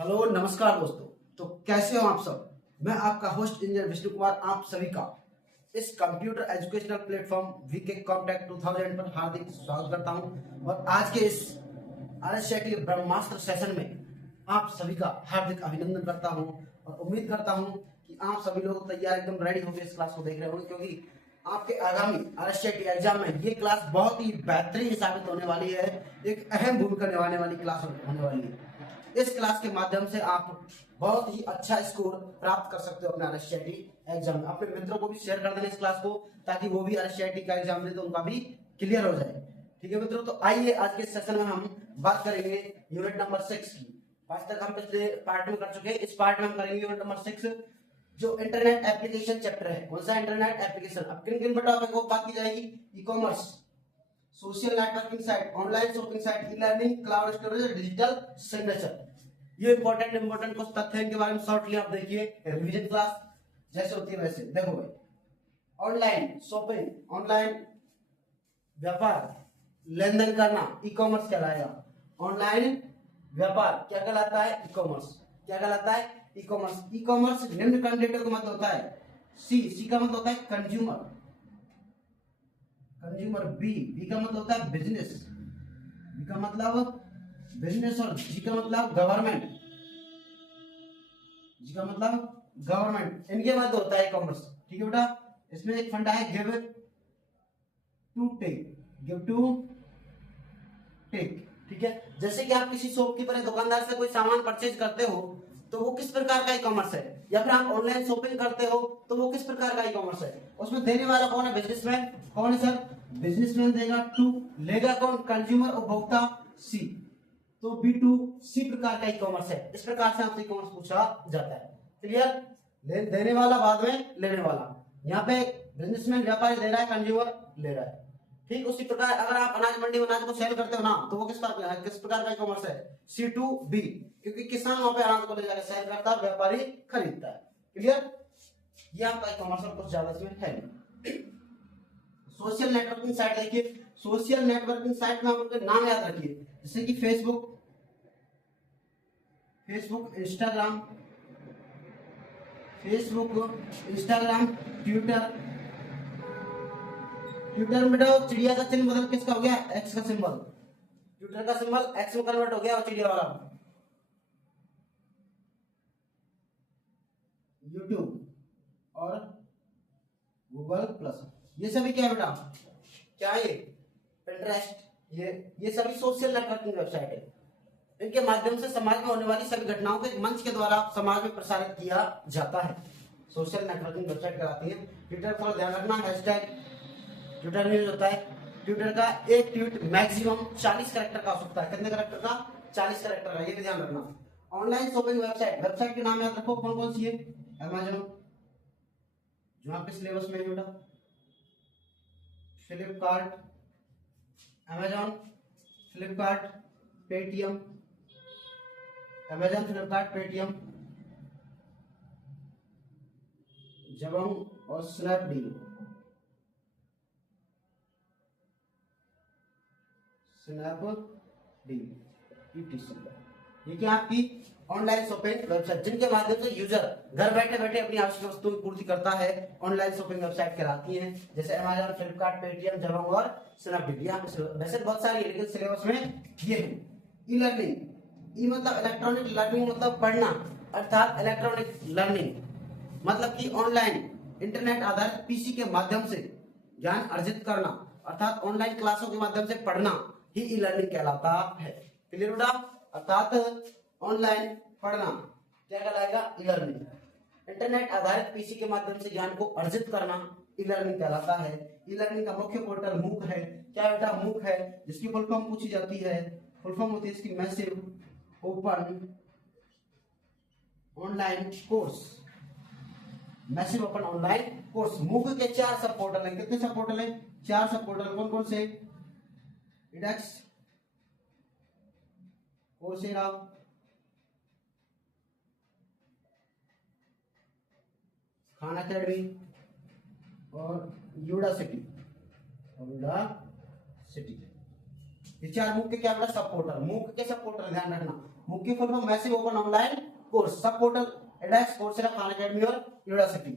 Hello नमस्कार दोस्तों। तो कैसे हो आप सब। मैं आपका होस्ट इंजीनियर विष्णु कुमार आप सभी का इस computer educational platform VK Comtech 2000 पर हार्दिक स्वागत करता हूं। और आज के इस आरएस ब्रह्मास्त्र सेशन में आप सभी का हार्दिक अभिनंदन करता हूं और उम्मीद करता हूं कि आप सभी लोग तैयार एकदम रेडी होकर इस क्लास को देख रहे होंगे, क्योंकि आपके आगामी आरएस एग्जाम में ये क्लास बहुत ही बेहतरीन साबित होने वाली है। एक अहम भूमिका निभाने वाली क्लास होने वाली है। इस क्लास के माध्यम से आप बहुत ही अच्छा स्कोर प्राप्त कर सकते हो अपने आरएससीआईटी एग्जाम में। अपने मित्रों को भी शेयर कर देना इस क्लास को, ताकि वो भी आरएससीआईटी का एग्जाम दे तो उनका भी क्लियर हो जाए। ठीक है मित्रों, तो आइए आज के सेशन में हम बात करेंगे यूनिट नंबर 6 की। आज तक हम पिछले पार्ट में कर चुके हैं, इस पार्ट में हम करेंगे यूनिट नंबर 6 जो इंटरनेट एप्लीकेशन चैप्टर है। कौन सा इंटरनेट एप्लीकेशन। अब किन किन टॉपिक को बात की जाएगी। E commerce, social networking site, online shopping site, e learning, cloud storage, digital signature. ये इंपॉर्टेंट कुछ तथ्य हैं, इनके बारे में शॉर्टली आप देखिए। रिवीजन क्लास जैसे होती है वैसे देखो भाई। ऑनलाइन शॉपिंग, ऑनलाइन व्यापार, लेन देन करना ई कॉमर्स कहलाएगा। ऑनलाइन व्यापार क्या कहलाता है। ई कॉमर्स क्या कहलाता है। E commerce. ई कॉमर्स निम्न कैंडिडेट का मतलब होता है सी का मतलब होता है कंज्यूमर, बी का मतलब होता है बिजनेस, बी का मतलब बिजनेस, और जी का मतलब गवर्नमेंट, इनके बाद होता है कॉमर्स। ठीक है बेटा, इसमें एक फंडा है गिव टू टेक। ठीक है, जैसे कि आप किसी शॉपकीपर या दुकानदार से कोई सामान परचेज करते हो तो वो किस प्रकार का ई कॉमर्स है, या फिर आप ऑनलाइन शॉपिंग करते हो तो वो किस प्रकार का ई कॉमर्स है। उसमें देने वाला कौन है। बिजनेसमैन। कौन है सर। बिजनेसमैन देगा। टू लेगा कौन। कंज्यूमर, उपभोक्ता। सी तो B2C प्रकार का ई कॉमर्स है। इस प्रकार से आपसे ई कॉमर्स पूछा जाता है। क्लियर। देने वाला बाद में लेने वाला। यहाँ पे बिजनेसमैन व्यापारी दे रहा है, कंज्यूमर ले रहा है। ठीक उसी प्रकार अगर आप अनाज मंडी में अनाज को सेल करते हो ना, तो वो किस प्रकार का ई कॉमर्स है। C2B, क्योंकि किसान वहां पे अनाज को ले जाकर सेल करता है, व्यापारी खरीदता है। क्लियर। ये आपका ई कॉमर्स और कुछ ज्यादा इसमें है नहीं। सोशल नेटवर्किंग साइट देखिए। सोशल नेटवर्किंग साइट में आप उनके नाम याद रखिए, जैसे कि फेसबुक, इंस्टाग्राम, ट्विटर। ट्विटर में बेटा चिड़िया का चिन्ह बदल किसका हो गया। एक्स का सिंबल। ट्विटर का सिंबल एक्स में कन्वर्ट हो गया और चिड़िया वाला। यूट्यूब और गूगल प्लस, ये सभी क्या है बेटा। क्या है ये। पिंटरेस्ट। ये सभी सोशल नेटवर्किंग वेबसाइट है। इनके माध्यम से समाज में होने वाली सभी घटनाओं को एक मंच के द्वारा समाज में प्रसारित किया जाता है। सोशल नेटवर्किंग वेबसाइट कहलाती है। ट्विटर पर ध्यान रखना, हैशटैग ट्विटर न्यूज होता है। ट्विटर का एक ट्वीट मैक्सिमम 40 कैरेक्टर का हो सकता है। कितने कैरेक्टर का। 40 कैरेक्टर का, ये भी ध्यान रखना। ऑनलाइन शॉपिंग वेबसाइट के नाम याद रखो कौन कौन सी है। अमेजोन, जो आपके सिलेबस में है बेटा। Flipkart, Amazon, Flipkart, Paytm, Amazon, Flipkart, Paytm, Jabong और स्नैपडील। ये क्या आपकी ऑनलाइन शॉपिंग वेबसाइट, जिनके माध्यम से यूजर घर बैठे बैठे अपनी आवश्यक वस्तुओं की पूर्ति करता है, ऑनलाइन शॉपिंग वेबसाइट कहलाती हैं। जैसे अमेजन, फ्लिपकार्ट, पेटीएम, जबंग और स्नैपडील। यहाँ पे वैसे बहुत सारी है, लेकिन सिलेबस में ये है। ई लर्निंग, ई मतलब इलेक्ट्रॉनिक, लर्निंग मतलब पढ़ना, अर्थात इलेक्ट्रॉनिक लर्निंग मतलब कि ऑनलाइन इंटरनेट आधारित पीसी के माध्यम से ज्ञान अर्जित करना, अर्थात ऑनलाइन क्लासों के माध्यम से पढ़ना ही ई लर्निंग कहलाता है। क्लियर बेटा। अर्थात ऑनलाइन पढ़ना क्या कहलाएगा। E learning. इंटरनेट आधारित पीसी के माध्यम से ज्ञान को अर्जित करना ई लर्निंग कहलाता है। ई लर्निंग का मुख्य पोर्टल मूक है। क्या बेटा। मूक है, जिसकी फुल फॉर्म पूछी जाती है। फुल फॉर्म होती है इसकी massive open online course. Massive open online course. मूक के 4 सब पोर्टल हैं। कितने सब पोर्टल हैं। 4 सब पोर्टल। कौन कौन से। edX, कोर्सेरा, खान अकेडमी और यूडासिटी। ये चार मूक के क्या बोला, सब पोर्टल। मूक के सब पोर्टल ध्यान रखना, मूक की full form massive open online course, सब पोर्टल एडेक्स, कोर्सेरा, खान एकेडमी और यूनिवर्सिटी।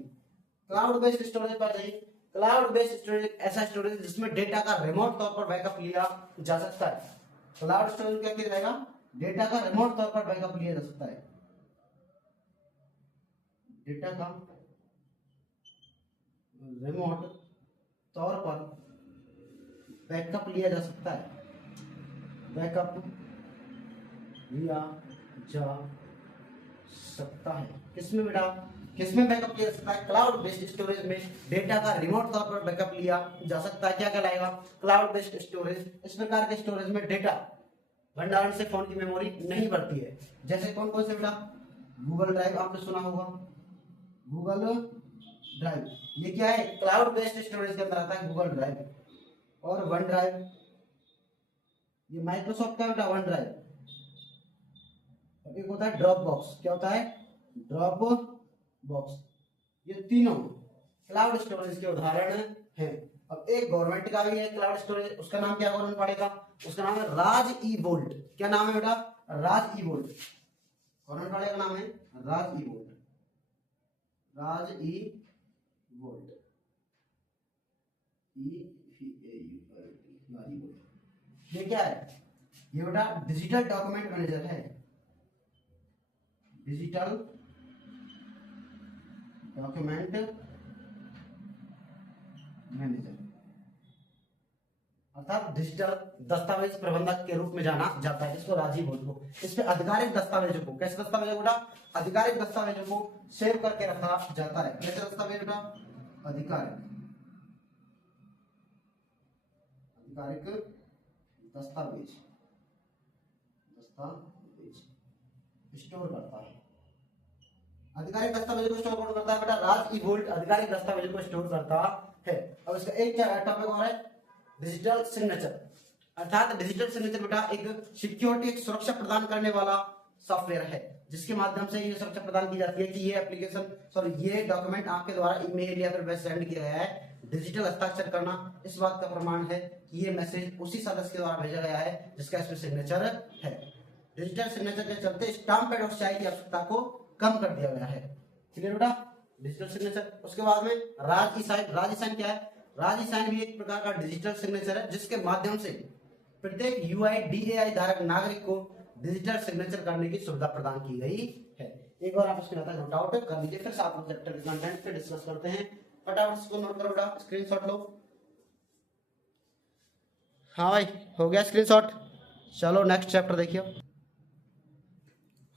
क्लाउड बेस्ड स्टोरेज पर जाइए। क्लाउड बेस्ड स्टोरेज ऐसा स्टोरेज जिसमें डेटा का रिमोट तौर पर बैकअप लिया जा सकता है। क्लाउड स्टोरेज क्या किया जाएगा, डेटा का रिमोट तौर पर बैकअप लिया जा सकता है, डेटा का रिमोट तौर पर बैकअप लिया जा सकता है, बैकअप लिया जा सकता है। किसमें बेटा, किसमें बैकअप लिया जा सकता है, क्लाउड बेस्ड स्टोरेज में डेटा का रिमोट तौर पर बैकअप लिया जा सकता है। क्या कहलाएगा, क्लाउड बेस्ड स्टोरेज। इस प्रकार के स्टोरेज में डेटा भंडारण से फोन की मेमोरी नहीं बढ़ती है। जैसे कौन कौन से बेटा, गूगल ड्राइव आपने सुना होगा, गूगल ड्राइव ये क्या है, क्लाउड बेस्ड स्टोरेज के अंदर आता है गूगल ड्राइव। और वन ड्राइव, ये माइक्रोसॉफ्ट का बेटा वन ड्राइव। एक होता है ड्रॉप बॉक्स, क्या होता है, ड्रॉप बॉक्स। ये तीनों क्लाउड स्टोरेज के उदाहरण हैं। अब एक गवर्नमेंट का भी है क्लाउड स्टोरेज, उसका नाम क्या गवर्नमेंट पड़ेगा, उसका नाम है राज ई वोल्ट। क्या नाम है बेटा, राज ई वोल्ट। गवर्नमेंट वाले का नाम है राज ई वोल्ट, राज ई वोल्ट, ये क्या है, ये बेटा डिजिटल डॉक्यूमेंट मैनेजर है, डिजिटल डॉक्यूमेंट मैनेजर, अर्थात डिजिटल दस्तावेज प्रबंधक के रूप में जाना जाता है इसको, राजीव बोल्ट को। इस पे आधिकारिक दस्तावेजों को, कैसे दस्तावेजों बेटा, आधिकारिक दस्तावेजों को सेव करके रखा जाता है। कैसे दस्तावेज बेटा, आधिकारिक दस्तावेज, स्टोर करता है। आधिकारिक दस्तावेज को स्टोर कौन करता है बेटा, राज ई वोल्ट आधिकारिक दस्तावेज को स्टोर करता है। अब इसका एक क्या टॉपिक और है, डिजिटल सिग्नेचर। अर्थात डिजिटल सिग्नेचर बेटा एक सिक्योरिटी, एक सुरक्षा प्रदान करने वाला सॉफ्टवेयर है, जिसके माध्यम से ये सुरक्षा प्रदान की जाती है कि ये एप्लीकेशन, सॉरी ये डॉक्यूमेंट आपके द्वारा ईमेल या फिर वेब सेंड किया गया है। डिजिटल हस्ताक्षर करना इस बात का प्रमाण है कि ये मैसेज उसी सदस्य के द्वारा भेजा गया है जिसका इसमें सिग्नेचर है। डिजिटल सिग्नेचर के चलते स्टाम्प पैड और स्याही की आवश्यकता को कम कर दिया गया है। क्लियर बेटा, डिजिटल सिग्नेचर। उसके बाद में राज ई साइन। राज ई साइन क्या है, राज ई साइन भी एक प्रकार का डिजिटल सिग्नेचर है जिसके माध्यम से प्रत्येक यूआईडीएआई धारक नागरिक को डिजिटल सिग्नेचर करने की सुविधा प्रदान की गई है। एक बार आप इसके नोट आउट कर लीजिए, फिर साथ में चैप्टर के कंटेंट पे डिस्कस करते हैं। फटाफट इसको नोट करो बेटा, स्क्रीनशॉट लो। हाँ भाई हो गया स्क्रीनशॉट। चलो नेक्स्ट चैप्टर देखिए।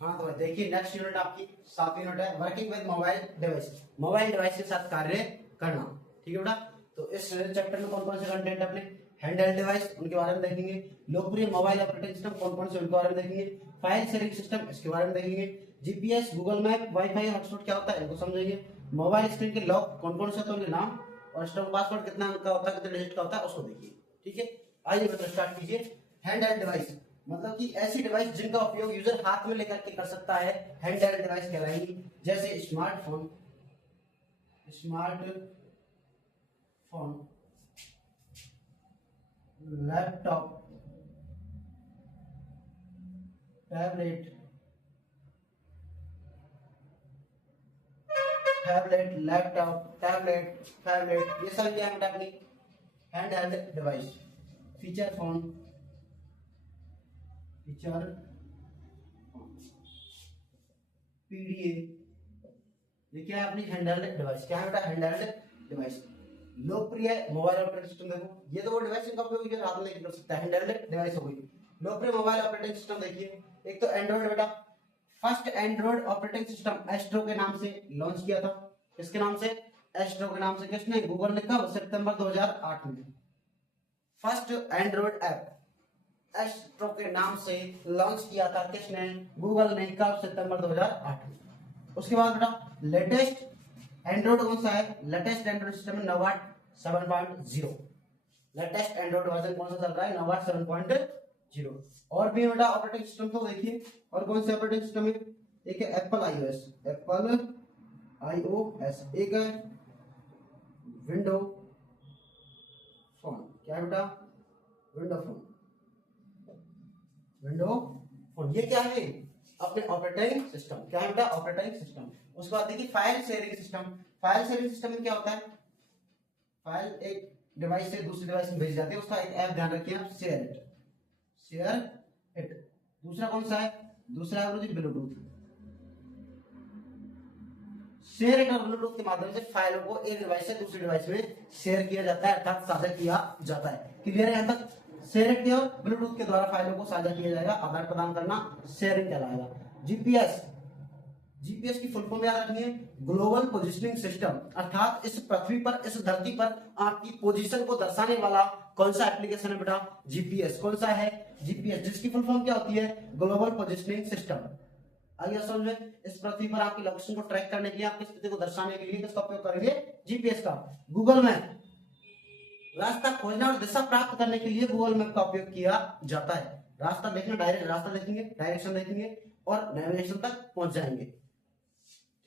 हाँ तो भाई देखिए नेक्स्ट यूनिट आपकी 7वीं यूनिट है, working with mobile device. Mobile device के साथ कार्य करना, ठीक है बेटा। तो इस चैप्टर में कौन कौन से कंटेंट अपने, हैंडहेल्ड डिवाइस उनके बारे में देखेंगे, लोकप्रिय मोबाइल ऑपरेटिंग सिस्टम कौन कौन से उनके बारे में देखेंगे, फाइल शेयरिंग सिस्टम इसके बारे में देखेंगे, GPS, Google map, wifi, hotspot क्या होता है इनको समझेंगे, मोबाइल स्क्रीन के लॉक कौन कौन से होते हैं उनके नाम, और स्ट्रॉन्ग पासवर्ड कितना अंक का होता है, कितने डिजिट का होता है उसको देखिए, ठीक है। आइए मतलब स्टार्ट कीजिए। हैंडहेल्ड डिवाइस मतलब कि ऐसी डिवाइस जिनका उपयोग यूजर हाथ में लेकर के कर सकता है, हैंडहेल्ड डिवाइस कहलाएंगी। जैसे स्मार्टफोन, लैपटॉप, टैबलेट, ये सब क्या है अपनी handheld device. Feature phone, PDA, ये क्या है अपनी हैंडहेल्ड डिवाइस। क्या है बेटा, हैंडहेल्ड डिवाइस। लोकप्रिय मोबाइल ऑपरेटिंग सिस्टम देखो, ये तो वो डिवाइस जिनका उपयोग यूजर हाथ में लेकर कर सकता है, हैंडहेल्ड डिवाइस हो गई। लोकप्रिय मोबाइल ऑपरेटिंग सिस्टम देखिए, एक तो एंड्रॉइड बेटा। First Android operating system astro के नाम से लॉन्च किया था। किसके नाम से, एस्ट्रो के नाम से। किसने, गूगल ने। कब, सितंबर 2008 में। फर्स्ट एंड्रॉइड ऐप एस्ट्रो के नाम से लॉन्च किया था किसने, गूगल ने। कब, सितंबर 2008 में। उसके बाद बेटा लेटेस्ट एंड्रॉइड कौन सा है, लेटेस्ट एंड्रॉइड सिस्टम है नोवाट 7.0। लेटेस्ट एंड्रॉइड वर्जन कौन सा चल रहा है, नोवाट 7.0। और भी बेटा ऑपरेटिंग सिस्टम तो देखिए, और कौन से ऑपरेटिंग सिस्टम है, एक है एप्पल आईओएस, एक है विंडो फोन। क्या है बेटा, विंडो फोन। Window phone. ये क्या है? अपने ऑपरेटिंग सिस्टम। क्या है बेटा? Operating system. उसके बाद देखिए file sharing system. File sharing system में क्या होता है? फाइल एक डिवाइस से दूसरे डिवाइस में भेजी जाती है, उसका एक ऐप ध्यान रखिए आप, शेयर इट। Share it. दूसरा कौन सा है? दूसरा है ब्लूटूथ। शेयर इट और ब्लूटूथ के माध्यम से फाइलों को एक डिवाइस से दूसरे डिवाइस में शेयर किया जाता है, अर्थात साझा किया जाता है। क्लियर है यहाँ तक? शेयर इट और ब्लूटूथ के द्वारा फाइलों को साझा किया जाएगा, आदान प्रदान करना शेयरिंग कहलाएगा। जीपीएस। जीपीएस की फुल फॉर्म याद रखनी है, ग्लोबल पोजिशनिंग सिस्टम, अर्थात इस पृथ्वी पर, इस धरती पर आपकी पोजीशन को दर्शाने वाला कौन सा एप्लीकेशन है बेटा? जीपीएस। कौन सा है? जीपीएस, जिसकी फुल फॉर्म क्या होती है? Global positioning system. आइए समझ में, इस पृथ्वी पर आपकी लोकेशन को ट्रैक करने के लिए, आपकी स्थिति को दर्शाने के लिए किसका उपयोग करेंगे? जीपीएस का। गूगल मैप, रास्ता खोजना और दिशा प्राप्त करने के लिए गूगल मैप का उपयोग किया जाता है। रास्ता देखना, डायरेक्ट रास्ता देखेंगे, डायरेक्शन देखेंगे और नेविगेशन तक पहुंच जाएंगे।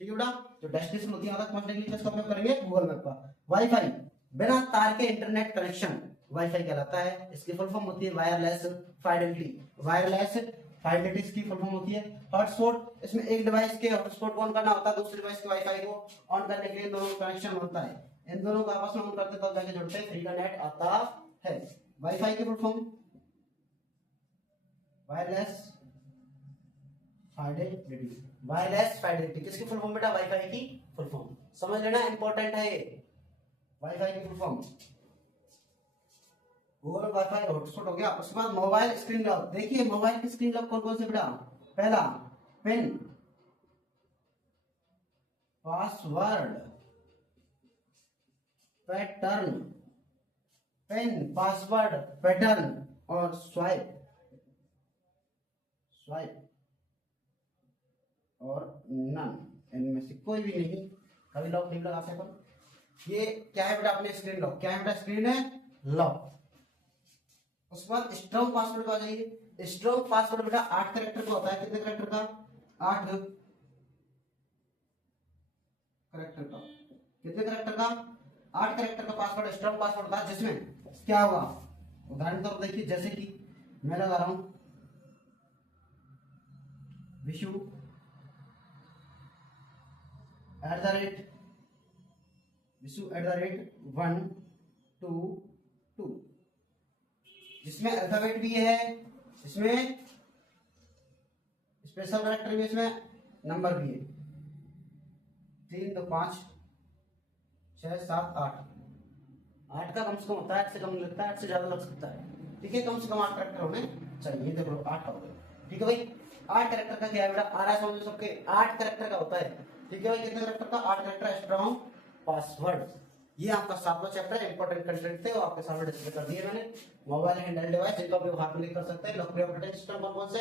ठीक है बेटा? जो डेस्टिनेशन होती है वहां तक पहुंचने के लिए किसका उपयोग करेंगे? गूगल मैप का। वाईफाई, बिना तार के इंटरनेट कनेक्शन वाईफाई कहलाता है। इसकी फुल फॉर्म होती है वायरलेस फाइडेलिटी। वायरलेस फाइडेलिटी इसकी फुल फॉर्म होती है। हॉटस्पॉट, इसमें एक डिवाइस के हॉटस्पॉट को ऑन करना होता है, दूसरे डिवाइस के वाईफाई को ऑन करने के लिए दोनों कनेक्शन होता है। इन दोनों को आपस में ऑन करते तब जाके जुड़ते हैं, फ्री का नेट आता है। वाईफाई की full form wireless fidelity. Wireless fidelity किसकी फुल फॉर्म बेटा? वाईफाई की फुल फॉर्म। समझ लेना, इंपॉर्टेंट है ये। वाईफाई की full form Google wifi hotspot हो गया। उसके बाद मोबाइल स्क्रीन लॉक। देखिए मोबाइल की स्क्रीन लॉक कौन कौन से बेटा? पहला pin, password, pattern, pin, password, pattern और स्वाइप। स्वाइप और नन, इनमें से कोई भी नहीं, कभी लॉक नहीं लगा सकते। ये क्या है बेटा? अपने स्क्रीन लॉक। क्या है बेटा? स्क्रीन है लॉक। उसके बाद स्ट्रॉन्ग पासवर्ड का आ जाइए। स्ट्रॉन्ग पासवर्ड बेटा 8 कैरेक्टर का होता है। कितने कैरेक्टर का? 8 कैरेक्टर का। कितने कैरेक्टर का? 8 कैरेक्टर का पासवर्ड स्ट्रॉन्ग पासवर्ड होता है, जिसमें क्या होगा? उदाहरण तौर देखिए, जैसे कि मैं लगा रहा हूं विशु @122, जिसमें अल्फाबेट भी है, इसमें स्पेशल कैरेक्टर भी, इसमें नंबर भी है। 3 2 5 6 7 8। 8 का कम से कम होता है, 8 से कम नहीं लगता है, 8 से ज्यादा लग सकता है। ठीक है, कम से कम 8 कैरेक्टर होने चाहिए। देखो 8 का हो गया। ठीक है भाई, 8 कैरेक्टर का क्या है बेटा? आ रहा है समझ सबके? 8 कैरेक्टर का होता है। ठीक है भाई, कितने कैरेक्टर का? 8 कैरेक्टर स्ट्रॉन्ग पासवर्ड। ये आपका 7वां चैप्टर है, इंपॉर्टेंट कंटेंट थे, वो आपके सामने डिस्प्ले कर दिए मैंने। मोबाइल हैंडल डिवाइस जिनका उपयोग हाथ में लेकर कर सकते हैं। लोकप्रिय ऑपरेटिंग सिस्टम कौन कौन से?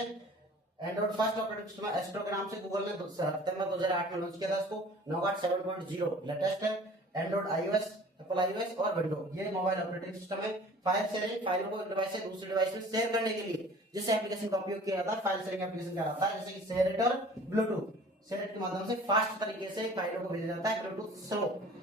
एंड्रॉइड फर्स्ट ऑपरेटिंग सिस्टम है एस्ट्रो के नाम से गूगल ने सितंबर 2008 में लॉन्च किया था इसको। नोगाट 7.0 लेटेस्ट है। एंड्रॉइड आईओएस, एप्पल आईओएस और विंडो, ये मोबाइल ऑपरेटिंग सिस्टम है। फाइल शेयरिंग, फाइलों को एक डिवाइस से दूसरे डिवाइस में शेयर करने के लिए जिस एप्लीकेशन का उपयोग किया जाता है फाइल शेयरिंग एप्लीकेशन कहलाता है, जैसे कि शेयर इट और ब्लूटूथ। शेयर इट के माध्यम से फास्ट तरीके से फाइलों को भेजा जाता है, ब्लूटूथ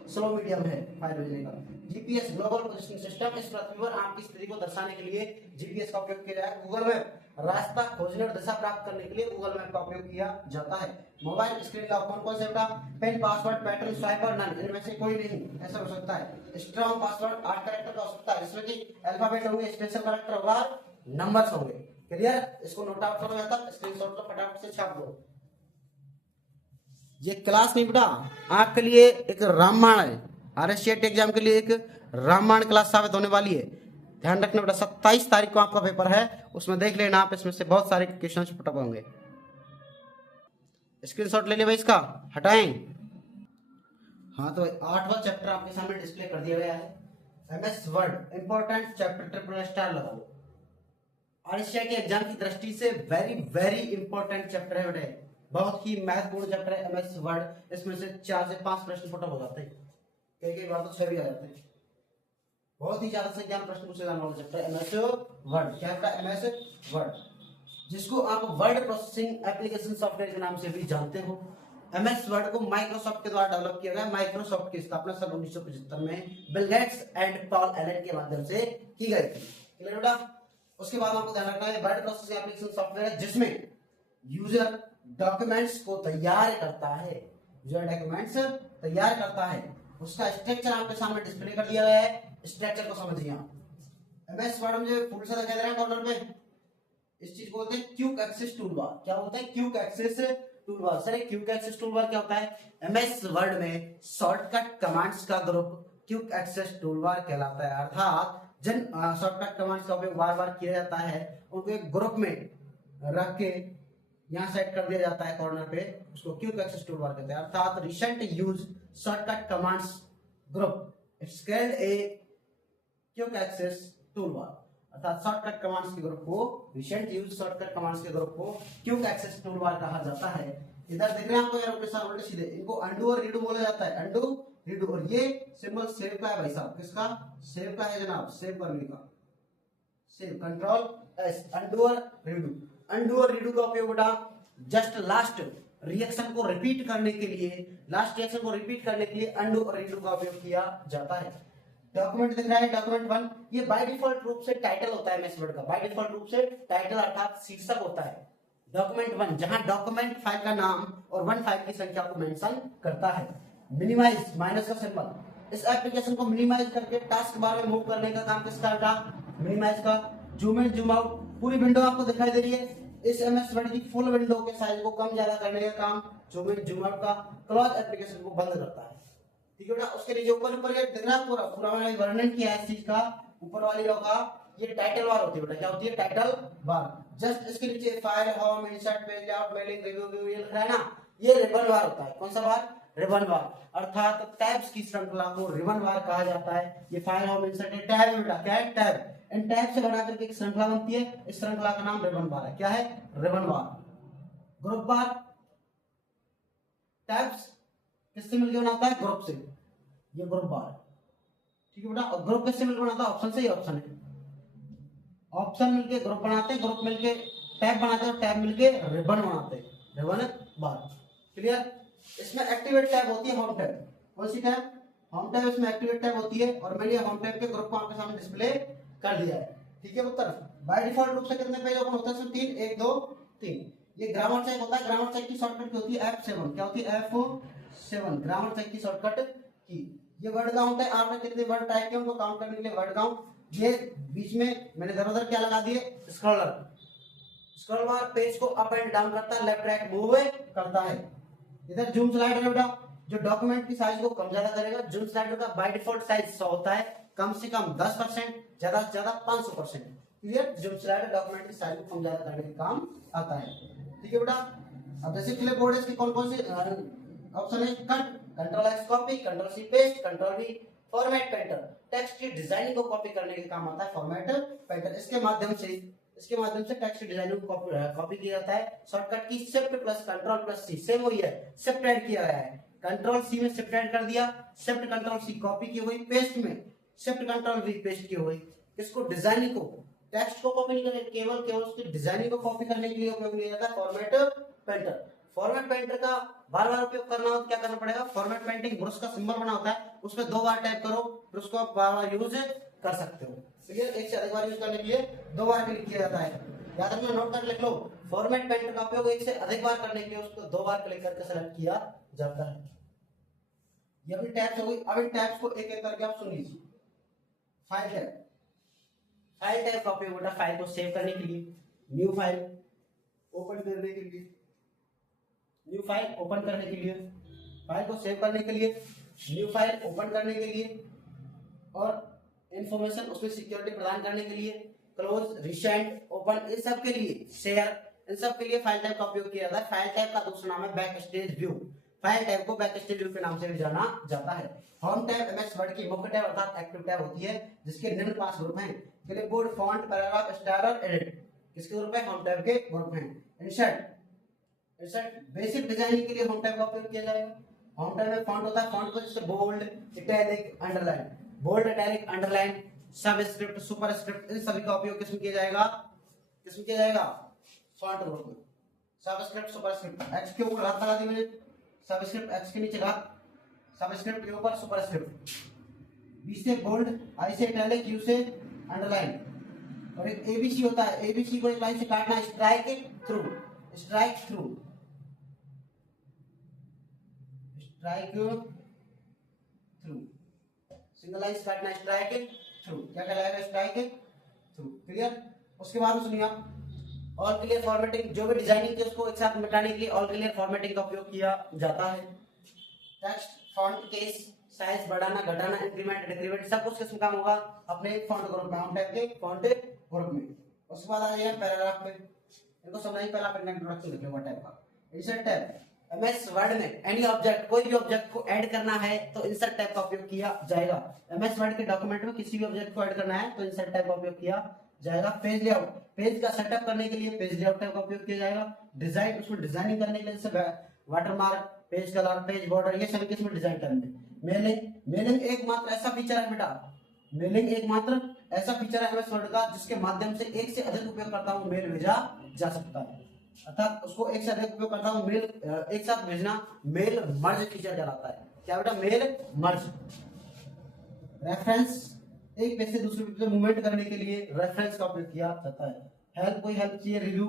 स्लो मीडियम है फाइल भेजने का। जीपीएस ग्लोबल पोजिशनिंग सिस्टम, इस पृथ्वी पर आपकी स्थिति को दर्शाने के लिए जीपीएस का उपयोग किया जाएगा। गूगल मैप, रास्ता खोजने और दिशा प्राप्त करने के लिए गूगल मैप का उपयोग किया जाता है। मोबाइल स्क्रीन लॉक कौन कौन से बेटा? पिन, पासवर्ड, पैटर्न, स्वाइप और नन, इनमें से कोई नहीं ऐसा हो सकता है। स्ट्रॉन्ग पासवर्ड 8 कैरेक्टर का हो सकता है, जिसमें कि अल्फाबेट होंगे, स्पेशल कैरेक्टर होगा, नंबर्स होंगे। क्लियर? इसको नोट आउट करो, यहाँ तक स्क्रीनशॉट लो, फटाफट से छाप दो। ये क्लास नहीं बेटा, आपके लिए एक रामायण है। आरएससीएट एग्जाम के लिए एक रामायण क्लास साबित होने वाली है। ध्यान रखना बेटा, 27 तारीख को आपका पेपर है, उसमें देख लेना आप, इसमें से बहुत सारे क्वेश्चन पुट अप होंगे। स्क्रीनशॉट ले ले भाई, इसका हटाएं। हाँ तो 8वां चैप्टर आपके सामने डिस्प्ले कर दिया गया है। MS word important chapter, triple star लगा लो। आरएससीएट के एग्जाम की दृष्टि से वेरी वेरी इंपॉर्टेंट चैप्टर है बेटे, बहुत ही महत्वपूर्ण चैप्टर है एमएस वर्ड। इसमें से 4 से 5 प्रश्न पुट अप हो जाते हैं, कई बार तो 6 भी आ जाते हैं। बहुत ही ज्यादा संख्या में प्रश्न पूछे जाने वाला चैप्टर एमएस वर्ड। क्या है एमएस वर्ड, जिसको आप वर्ड प्रोसेसिंग एप्लीकेशन सॉफ्टवेयर के नाम से भी जानते हो। एमएस वर्ड को माइक्रोसॉफ्ट के द्वारा डेवलप किया गया। माइक्रोसॉफ्ट की स्थापना सन 1975 में Bill Gates and Paul Allen के माध्यम से की गई थी। क्लियर बेटा? उसके बाद आपको ध्यान रखना है वर्ड प्रोसेसिंग एप्लीकेशन सॉफ्टवेयर है जिसमें यूजर डॉक्यूमेंट्स को तैयार करता है, यूजर डॉक्यूमेंट्स तैयार करता है, उसका स्ट्रक्चर आपके सामने डिस्प्ले कर दिया गया है। स्ट्रक्चर को समझिए आप। एमएस वर्ड में जो फुल सा दिखाई दे रहा है कॉर्नर पे, इस चीज को बोलते हैं क्विक एक्सेस टूलबार। क्या बोलते हैं? Quick access toolbar. Sir quick access toolbar क्या होता है? एमएस वर्ड में शॉर्टकट कमांड्स का ग्रुप क्विक एक्सेस टूलबार कहलाता है। अर्थात जिन शॉर्टकट कमांड्स का उपयोग बार बार किया जाता है उनको एक ग्रुप में रख के यहाँ सेट कर दिया जाता है कॉर्नर पे, उसको क्विक एक्सेस टूलबार कहते हैं। अर्थात recent use shortcut commands group it's called a quick access toolbar. अर्थात शॉर्टकट कमांड्स के ग्रुप को, रिसेंट यूज शॉर्टकट कमांड्स के ग्रुप को क्विक एक्सेस टूलबार कहा जाता है। इधर देख रहे हैं आपको एरो के साथ उल्टे सीधे, इनको अंडू और रीडू बोला जाता है। अंडू रीडू, और ये सिंबल सेव का है भाई साहब। किसका? सेव का है जनाब, सेव करने का। सेव कंट्रोल एस, अंडू और रीडू। अंडू और रीडू का उपयोग बेटा जस्ट लास्ट रिएक्शन को रिपीट करने के लिए, लास्ट रिएक्शन को रिपीट करने के लिए अंडू और रीडू का उपयोग किया जाता है। डॉक्यूमेंट दिख रहा है, डॉक्यूमेंट 1, ये बाय डिफॉल्ट रूप से टाइटल होता है एमएस वर्ड का। बाय डिफॉल्ट रूप से टाइटल अर्थात शीर्षक होता है डॉक्यूमेंट 1, जहां डॉक्यूमेंट फाइल का नाम और 1 फाइल की संख्या को मेंशन करता है। मिनिमाइज, माइनस का सिंबल, इस एप्लीकेशन को मिनिमाइज करके टास्क बार में मूव करने का काम किसका था? मिनिमाइज का। जूम इन जूम आउट, पूरी विंडो आपको दिखाई दे रही है, इस एमएस वर्ड की फुल विंडो के साइज को कम ज्यादा करने का काम जूम इन जूम आउट का। क्लोज एप्लीकेशन को बंद करता है। ठीक है बेटा, उसके नीचे ऊपर ऊपर ये दिख रहा है, पूरा पूरा मैंने वर्णन किया है इस चीज का। ऊपर वाली रो का ये टाइटल बार होती है बेटा। क्या होती है? Title bar. जस्ट इसके नीचे file, home, insert, page layout, mailing, review, ये लिख रहा है ना, ये रिबन बार होता है। कौन सा बार? रिबन बार। अर्थात टैब्स की श्रृंखला को रिबन बार कहा जाता है। ये फाइल, होम, इंसर्ट, टैब है बेटा। क्या है? टैब। इन टैब से बना करके एक श्रृंखला बनती है, इस श्रृंखला का नाम रिबन बार है। क्या है? रिबन बार। ग्रुप बार, टैब्स किससे मिलकर बनाता है? ग्रुप से। ये ग्रुप बार। ठीक है बेटा, और ग्रुप किससे मिलकर बनाता है? ऑप्शन से। ही ऑप्शन है, ऑप्शन मिलके ग्रुप बनाते हैं, ग्रुप मिलके टैब बनाते हैं, और टैब मिलके रिबन बनाते हैं, रिबन बार। क्लियर? इसमें एक्टिवेट टैब होती है, होम टैब। कौन सी टैब? होम टैब इसमें एक्टिवेट टैब होती है, और मैंने होम टैब के ग्रुप को आपके सामने डिस्प्ले कर दिया है। ठीक है उत्तर। बाय डिफॉल्ट रूप से कितने पेज ओपन होता है? 3, 1 2 3। ये ग्रामर चेक होता है, ग्रामर चेक की शॉर्टकट की होती है F7। क्या होती है? F7 ग्रामर चेक की शॉर्टकट की। ये वर्ड काउंट है, आपने कितने वर्ड टाइप किए उनको काउंट करने के लिए वर्ड काउंट। ये बीच में मैंने इधर उधर क्या लगा दिए? स्क्रॉलर। स्क्रॉल बार पेज को अप एंड डाउन करता है, लेफ्ट राइट मूव करता है। इधर जूम स्लाइडर है बेटा, जो डॉक्यूमेंट की साइज को कम ज्यादा करेगा। जूम स्लाइडर का बाय डिफॉल्ट साइज 100 होता है, कम से कम 10%, ज्यादा से ज्यादा 500%। क्लियर? जूम स्लाइडर डॉक्यूमेंट की साइज को कम ज्यादा करने के काम आता है। ठीक है बेटा। अब जैसे क्लिप बोर्ड है, इसकी कौन कौन सी ऑप्शन है? Cut, control X copy, control C paste, control V format painter. Text की डिजाइनिंग को कॉपी करने के काम आता है फॉर्मेट पेंटर। इसके माध्यम से टेक्स्ट की डिजाइनिंग को कॉपी किया जाता है। शॉर्टकट की शिफ्ट प्लस कंट्रोल प्लस सी, सेम वही है, शिफ्ट ऐड किया गया है। कंट्रोल सी में शिफ्ट ऐड कर दिया, शिफ्ट कंट्रोल सी कॉपी की हुई, पेस्ट में शिफ्ट कंट्रोल वी पेस्ट की हुई। इसको डिजाइनिंग को, टेक्स्ट को कॉपी नहीं करके केवल उसकी डिजाइनिंग को कॉपी करने के लिए उपयोग लिया जाता है फॉर्मेट पेंटर। फॉर्मेट पेंटर का बार बार उपयोग करना हो तो क्या करना पड़ेगा? फॉर्मेट पेंटिंग ब्रश का सिंबल बना होता है, उसमें 2 बार टाइप करो, फिर उसको आप बार बार यूज कर सकते हो। क्लियर? एक से अधिक बार यूज करने के लिए 2 बार क्लिक किया जाता है। याद रखना, नोट कर लिख लो। फॉर्मेट पेंटर का उपयोग एक से अधिक बार करने के लिए उसको 2 बार क्लिक करके सेलेक्ट किया जाता है। ये अपनी टैब्स हो गई। अब इन टैब्स को एक एक करके आप सुन लीजिए। फाइल टैब, फाइल टैब का उपयोग होता है फाइल को सेव करने के लिए, न्यू फाइल ओपन करने के लिए, न्यू फाइल ओपन करने के लिए, फाइल को सेव करने के लिए, न्यू फाइल ओपन करने के लिए, और इंफॉर्मेशन उसमें सिक्योरिटी प्रदान करने के लिए, क्लोज, रिसेंट, ओपन, इन सब के लिए, शेयर, इन सब के लिए फाइल टाइप का उपयोग किया जाता है। फाइल टाइप का दूसरा नाम है back stage view. File type को बैक स्टेज व्यू के नाम से भी जाना जाता है। होम टैब एमएस वर्ड की मुख्य टैब अर्थात एक्टिव टैब होती है, जिसके निम्न 5 ग्रुप हैं। Clipboard, font, paragraph, styler, edit. किसके ग्रुप है? होम टैब के ग्रुप हैं। इंसर्ट बेसिक डिजाइनिंग के लिए होम टैब का उपयोग किया जाएगा। होम टैब में फॉन्ट होता है, फॉन्ट को जैसे bold, italic, underline, bold, italic, underline, subscript, superscript, इन सभी का उपयोग किसमें किया जाएगा? फॉन्ट ग्रुप में। सबस्क्रिप्ट, सुपरस्क्रिप्ट, एक्स के ऊपर घात लगा दी मैंने, सबस्क्रिप्ट एक्स के नीचे घात, सबस्क्रिप्ट के ऊपर सुपरस्क्रिप्ट, बी से बोल्ड, आई से इटैलिक, यू से अंडरलाइन, और एक एबीसी होता है, एबीसी को एक लाइन से काटना, strike through, strike through, strike through, single line से काटना, स्ट्राइक थ्रू, क्या कहलाएगा, स्ट्राइक थ्रू। क्लियर। उसके बाद सुनिए आप, ऑल क्लियर फॉर्मेटिंग, जो भी डिजाइनिंग थी उसको एक साथ मिटाने के लिए ऑल क्लियर फॉर्मेटिंग का उपयोग किया जाता है। टेक्स्ट फॉन्ट केस साइज बढ़ाना घटाना, इंक्रीमेंट डिक्रीमेंट सब कुछ किसमें काम होगा, अपने फॉन्ट ग्रुप में, हम टाइप के फॉन्ट ग्रुप में। उसके बाद आ जाइए पैराग्राफ पे, इनको समझाइए। पहला आप इंट्रोडक्शन लिख लो टाइप का, इंसर्ट टैब। एमएस वर्ड में एनी ऑब्जेक्ट, कोई भी ऑब्जेक्ट को ऐड करना है तो इंसर्ट टैब का उपयोग किया जाएगा। एमएस वर्ड के डॉक्यूमेंट में किसी भी ऑब्जेक्ट को ऐड करना है तो इंसर्ट टैब का उपयोग किया जाएगा। पेज लेआउट, पेज का सेटअप करने के लिए पेज लेआउट टैब का उपयोग किया जाएगा। डिजाइन, उसमें डिजाइनिंग करने के लिए जैसे watermark, page colour, page border, ये सभी किसमें डिजाइन करेंगे। मेलिंग, मेलिंग एकमात्र ऐसा फीचर है बेटा, मेलिंग एकमात्र ऐसा फीचर है एमएस वर्ड का जिसके माध्यम से एक से अधिक उपयोगकर्ताओं को मेल भेजा जा सकता है। अर्थात उसको एक से अधिक उपयोगकर्ताओं को मेल एक साथ भेजना मेल मर्ज फीचर कहलाता है। क्या बेटा, मेल मर्ज। रेफरेंस, एक पेज से दूसरे पेज पे मूवमेंट करने के लिए रेफरेंस का उपयोग किया जाता है। हेल्प, कोई हेल्प चाहिए, रिव्यू,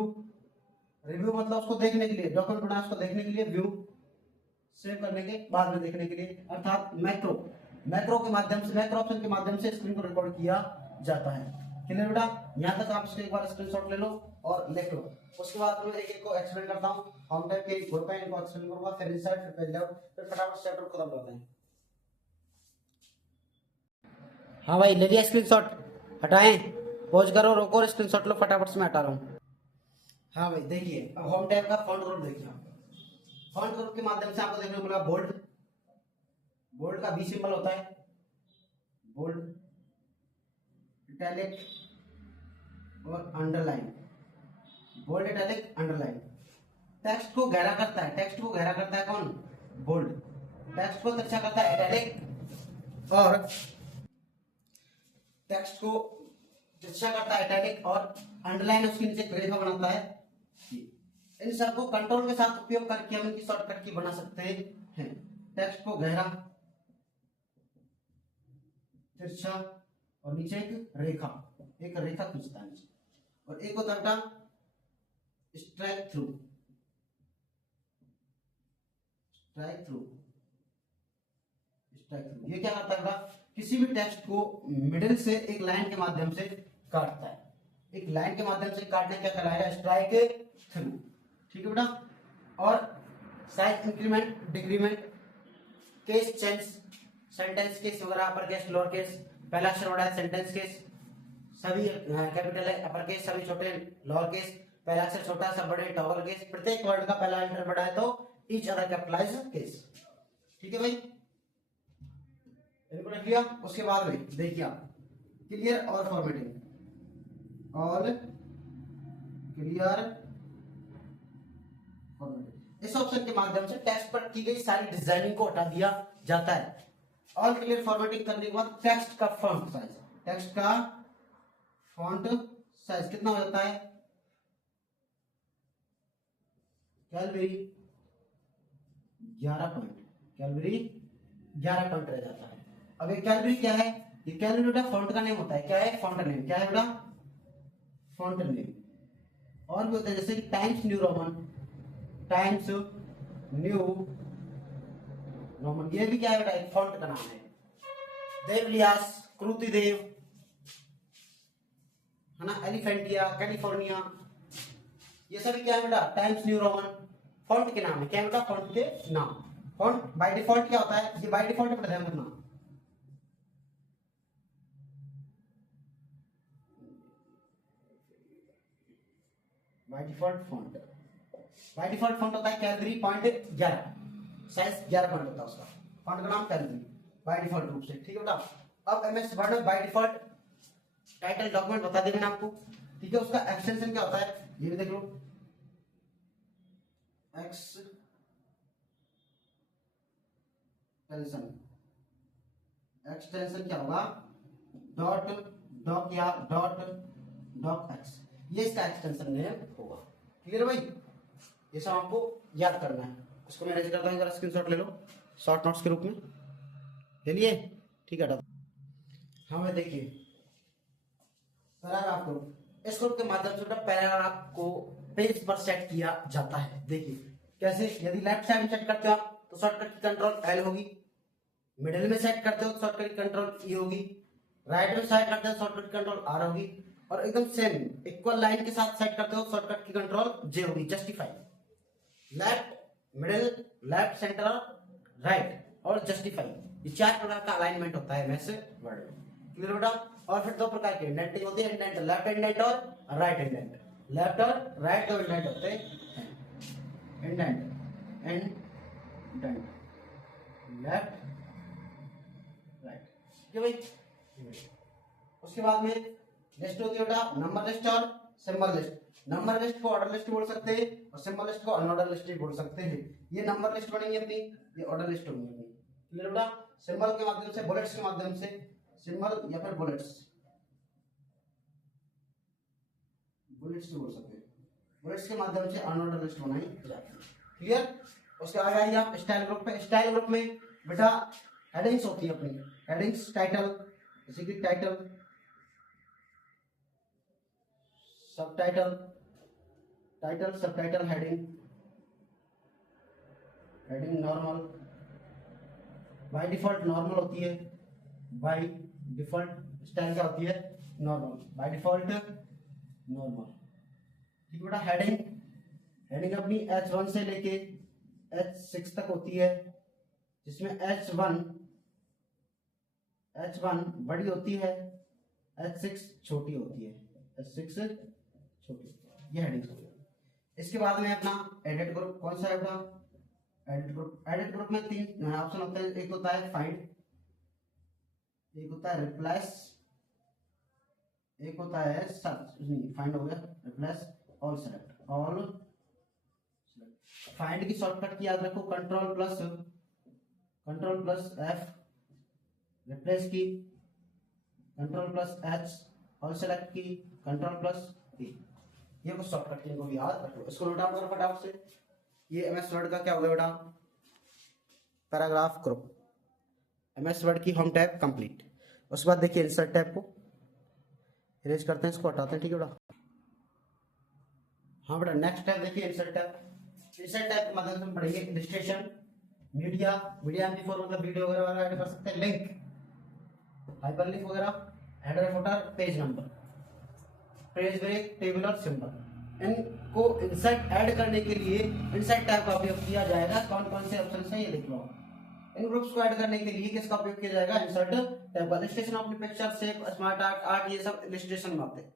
रिव्यू मतलब उसको देखने के लिए, डॉक्यूमेंट बना उसको देखने के लिए, व्यू सेव करने के बाद में देखने के लिए। अर्थात मैक्रो, मैक्रो के माध्यम से, मैक्रो ऑप्शन के माध्यम से स्क्रीन को रिकॉर्ड किया जाता है। क्लियर बेटा, यहाँ तक आप इसको एक बार स्क्रीनशॉट ले लो और लिख लो। उसके बाद मैं एक एक को एक्सप्लेन करता हूँ। हम टाइप के ग्रुप है, इनको एक्सप्लेन करूंगा, फिर इंसर्ट, फिर पेज लेआउट, फिर फटाफट चैप्टर को खत्म करते हैं। हाँ भाई, ले लिया स्क्रीनशॉट, हटाएं, पॉज करो, रोको, स्क्रीनशॉट लो, फटाफट से मैं हटा रहा हूँ। हाँ भाई देखिए, अब होम टैब का फॉन्ट ग्रुप देखिए। फॉन्ट ग्रुप के माध्यम से आपको देखने को मिला बोल्ड, बोल्ड का बी सिंबल होता है, बोल्ड, इटैलिक और underline, bold, italic, underline. Text को गहरा करता है, टेक्स्ट को गहरा करता है कौन, बोल्ड। टेक्स्ट को तिरछा करता है इटैलिक, और टेक्स्ट को तिरछा करता है इटैलिक, और अंडरलाइन उसके नीचे रेखा बनाता है। इन सबको कंट्रोल के साथ उपयोग करके हम इनकी शॉर्टकट की बना सकते हैं। टेक्स्ट को गहरा, तिरछा, और नीचे एक रेखा खींचता है, और एक होता है strike through, strike through, strike through. ये क्या करता है बेटा, किसी भी टेक्स्ट को मिडिल से एक लाइन के माध्यम से काटता है। एक लाइन के माध्यम से काटने क्या कहलाएगा, स्ट्राइक थ्रू। ठीक है बेटा। और size increment decrement, case change, sentence case वगैरह, अपर केस लोअर केस, पहला अक्षर बड़ा है सेंटेंस केस, सभी कैपिटल है, अपर केस सभी छोटे लोअर केस, पहला अक्षर छोटा सब बड़े टॉगल केस, प्रत्येक वर्ड का पहला लेटर बड़ा है तो ईच अदर कैपिटलाइज केस। ठीक है भाई, इनको रख लिया। उसके बाद में देखिए आप क्लियर और फॉर्मेटिंग, ऑल क्लियर फॉर्मेटिंग, इस ऑप्शन के माध्यम से टेक्स्ट पर की गई सारी डिजाइनिंग को हटा दिया जाता है। ऑल क्लियर फॉर्मेटिंग करने के बाद टेक्स्ट का फॉन्ट साइज, टेक्स्ट का फॉन्ट साइज कितना हो जाता है, कैलबरी 11 पॉइंट, कैलबरी 11 पॉइंट रह जाता है। अब ये कैलबरी क्या है, ये कैलबरी बेटा फॉन्ट का नेम होता है। क्या है, फॉन्ट नेम। क्या है बेटा, फॉन्ट नेम। और भी होता है जैसे कि times new Roman, times new Roman, ये भी क्या है बेटा, एक फॉन्ट का नाम है। देवलियास, क्रूतिदेव, है ना, एलिफेंटिया, कैलिफोर्निया, ये सभी क्या है बेटा, टाइम्स न्यू रोमन फॉन्ट के नाम है। क्या बेटा, फॉन्ट के नाम। फॉन्ट बाय डिफॉल्ट क्या होता है, ये बाय डिफॉल्ट पर ध्यान रखना, by default font, by default font होता है कैलबरी .11, साइज 11 पॉइंट होता है उसका, फॉन्ट का नाम कैलबरी बाय डिफॉल्ट रूप से। ठीक है बेटा। अब एमएस वर्ड में बाय डिफॉल्ट टाइटल डॉक्यूमेंट बता दिया मैंने आपको। ठीक है, उसका एक्सटेंशन क्या होता है ये भी देख लो, एक्सटेंशन क्या होगा, डॉट डॉक या डॉट डॉक एक्स, ये इसका एक्सटेंशन नेम होगा। क्लियर भाई, ये सब आपको याद करना है। इसको मैं रेज करता हूँ, जरा स्क्रीनशॉट ले लो शॉर्ट नोट्स के रूप में, ले लिए। ठीक है। हाँ भाई देखिए पैराग्राफ को इस ग्रुप के माध्यम से बेटा पैराग्राफ को पेज पर सेट किया जाता है। देखिए कैसे, यदि लेफ्ट साइड में सेट करते हो आप तो शॉर्टकट की कंट्रोल एल होगी, मिडिल में सेट करते हो तो शॉर्टकट की कंट्रोल ई होगी, राइट में सेट करते हो शॉर्टकट की कंट्रोल आर होगी, और एकदम सेम इक्वल लाइन के साथ सेट करते हो शॉर्टकट की कंट्रोल जे होगी। Justify, left, middle, left, centre, right और जस्टिफाई, ये 4 प्रकार का अलाइनमेंट होता है एमएस वर्ड में। क्लियर बेटा? और फिर 2 प्रकार के इंडेंटिंग होती है, इंडेंट लेफ्ट इंडेंट और राइट इंडेंट। लेफ्ट और राइट 2 इंडेंट होते हैं, इंडेंट इंडेंट लेफ्ट राइट। ठीक है भाई। उसके बाद में लिस्ट होती है बेटा नंबर लिस्ट और सिंबल लिस्ट। नंबर लिस्ट को ऑर्डर लिस्ट बोल सकते हैं और सिंबल लिस्ट को अनऑर्डर लिस्ट भी बोल सकते हैं। ये नंबर लिस्ट बनेगी अपनी, ये ऑर्डर लिस्ट होगी अपनी। क्लियर बेटा? सिंबल के माध्यम से, बुलेट्स के माध्यम से, सिंबल या फिर बुलेट्स बोल सकते हैं, बुलेट्स के माध्यम से अनऑर्डर लिस्ट बनाई जाती है। क्लियर? उसके आगे आइए आप स्टाइल ग्रुप पे। स्टाइल ग्रुप में बेटा हेडिंग्स होती है अपनी, हेडिंग्स, टाइटल, जैसे कि टाइटल, सब टाइटल, टाइटल, सब title, heading, heading normal, by default normal होती है, बाय डिफॉल्ट स्टाइल क्या होती है? Normal, by default normal. ठीक बेटा? हेडिंग, हेडिंग अपनी H1 से लेके H6 तक होती है, जिसमें H1 बड़ी होती है, H6 छोटी होती है, H6 छोटी, ये हेडिंग्स हो गई। इसके बाद में अपना एडिट ग्रुप, कौन सा है बेटा? Edit group. एडिट ग्रुप में 3 ऑप्शन होते हैं, एक होता है फाइंड, एक होता है रिप्लेस, एक होता है सर्च। फाइंड हो गया, replace, all select, all select. Find की शॉर्टकट की याद रखो कंट्रोल प्लस एफ, रिप्लेस की control plus H, all select की कंट्रोल प्लस ई। ये कुछ शॉर्टकट की इनको याद रखो, इसको नोट डाउन करो फटाफट से। ये एमएस वर्ड का क्या होगा बेटा? पैराग्राफ ग्रुप, एमएस वर्ड की होम टैब कंप्लीट। उसके बाद देखिए इंसर्ट टैब को इरेज करते हैं, इसको हटाते हैं। ठीक है बेटा? हाँ बेटा, नेक्स्ट टैब देखिए इंसर्ट टैब। इंसर्ट टैब के माध्यम से हम पढ़ेंगे इलस्ट्रेशन, मीडिया, मीडिया MP4 मतलब वीडियो वगैरह ऐड कर सकते हैं, लिंक, हाइपरलिंक वगैरह, header footer, page number, page break, table और सिंबल। इनको इंसर्ट ऐड करने के लिए इंसर्ट टैब का उपयोग किया जाएगा। कौन कौन से ऑप्शन है ये लिख लो। इन ग्रुप्स को ऐड करने के लिए किसका उपयोग किया जाएगा? इंसर्ट टैब का। इलस्ट्रेशन अपनी पिक्चर, शेप, स्मार्ट आर्ट ये सब इलस्ट्रेशन में आते हैं,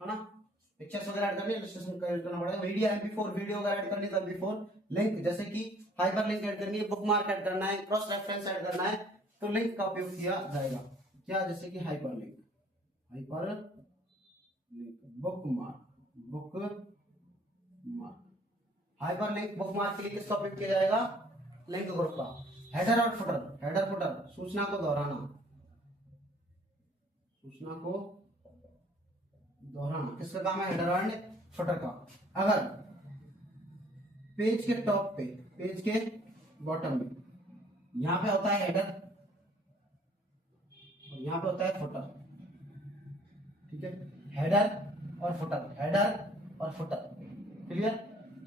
है ना? पिक्चर्स वगैरह ऐड करनी है, इलस्ट्रेशन करना पड़ेगा। मीडिया MP4 वीडियो वगैरह ऐड करनी है तो MP4, लिंक जैसे कि हाइपरलिंक ऐड करनी है, बुकमार्क ऐड करना है, क्रॉस रेफरेंस ऐड करना है तो लिंक का उपयोग किया जाएगा। क्या? जैसे कि hyperlink, hyperlink, bookmark, bookmark, hyperlink, bookmark के लिए किसका उपयोग किया जाएगा? लिंक ग्रुप का। हेडर और फुटर, हेडर फुटर सूचना को दोहराना, सूचना को दोहराना किसका काम है? हेडर एंड फुटर का। अगर पेज के टॉप पे, पेज के बॉटम में यहां पे होता है हेडर और यहां पे होता है फुटर, ठीक है? हेडर और फुटर, हेडर और फुटर। क्लियर?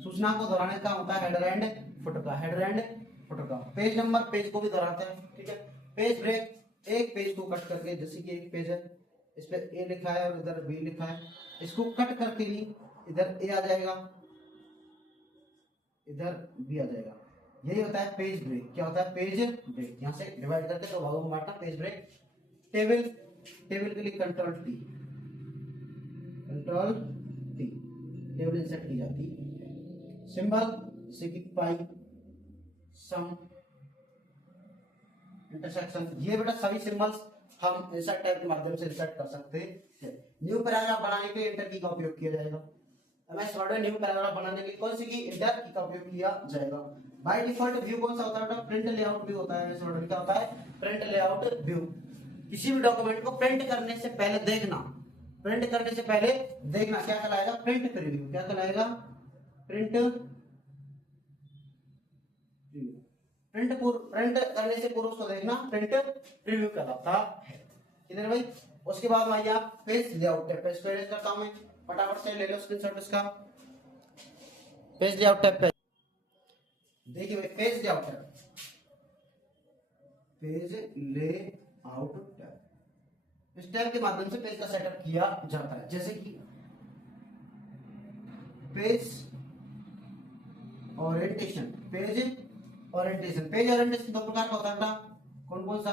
सूचना को दोहराने का होता है हेडर एंड फुटर का, हेडर एंड फुटर का। पेज नंबर, पेज को भी दोहराते हैं, ठीक है? पेज ब्रेक, एक पेज को कट करके, जैसे कि एक पेज है, इस पे ए लिखा है और इधर बी लिखा है, इसको कट करके ही इधर ए आ जाएगा, इधर बी आ जाएगा। यही होता है पेज ब्रेक। क्या होता है? Page break. यहाँ से डिवाइड करके 2 भागों में बांटना, पेज ब्रेक। टेबल, टेबल के लिए control T, control T, table insert की जाती है। सिंबल जैसे कि पाई, सम, इंटरसेक्शन, ये बेटा सभी सिंबल्स हम इंसर्ट टैब के माध्यम से इंसर्ट कर सकते हैं। न्यू पैराग्राफ बनाने के लिए इंटर की का उपयोग किया जाएगा। एमएस वर्ड में न्यू पैराग्राफ बनाने के लिए कौन सी की? इंटर की का उपयोग किया जाएगा। बाय डिफॉल्ट व्यू कौन सा होता है बेटा? प्रिंट लेआउट व्यू होता है। एमएस वर्ड में क्या होता है? Print layout view. किसी भी डॉक्यूमेंट को प्रिंट करने से पहले देखना, प्रिंट करने से पहले देखना क्या कहलाएगा? Print preview. क्या कहलाएगा? प्रिंट प्रिंट करने से पूर्व उसको देखना प्रिंट प्रीव्यू कहलाता है। इधर भाई उसके बाद आइए आप पेज लेआउट है, पेज पे करता हूं मैं। फटाफट से ले लो स्क्रीनशॉट इसका। पेज लेआउट टैब पे देखिए भाई, page layout tab, page layout tab, इस टैब के माध्यम से पेज का सेटअप किया जाता है। जैसे कि page orientation, page orientation, page orientation दो प्रकार का होता है। कौन कौन सा?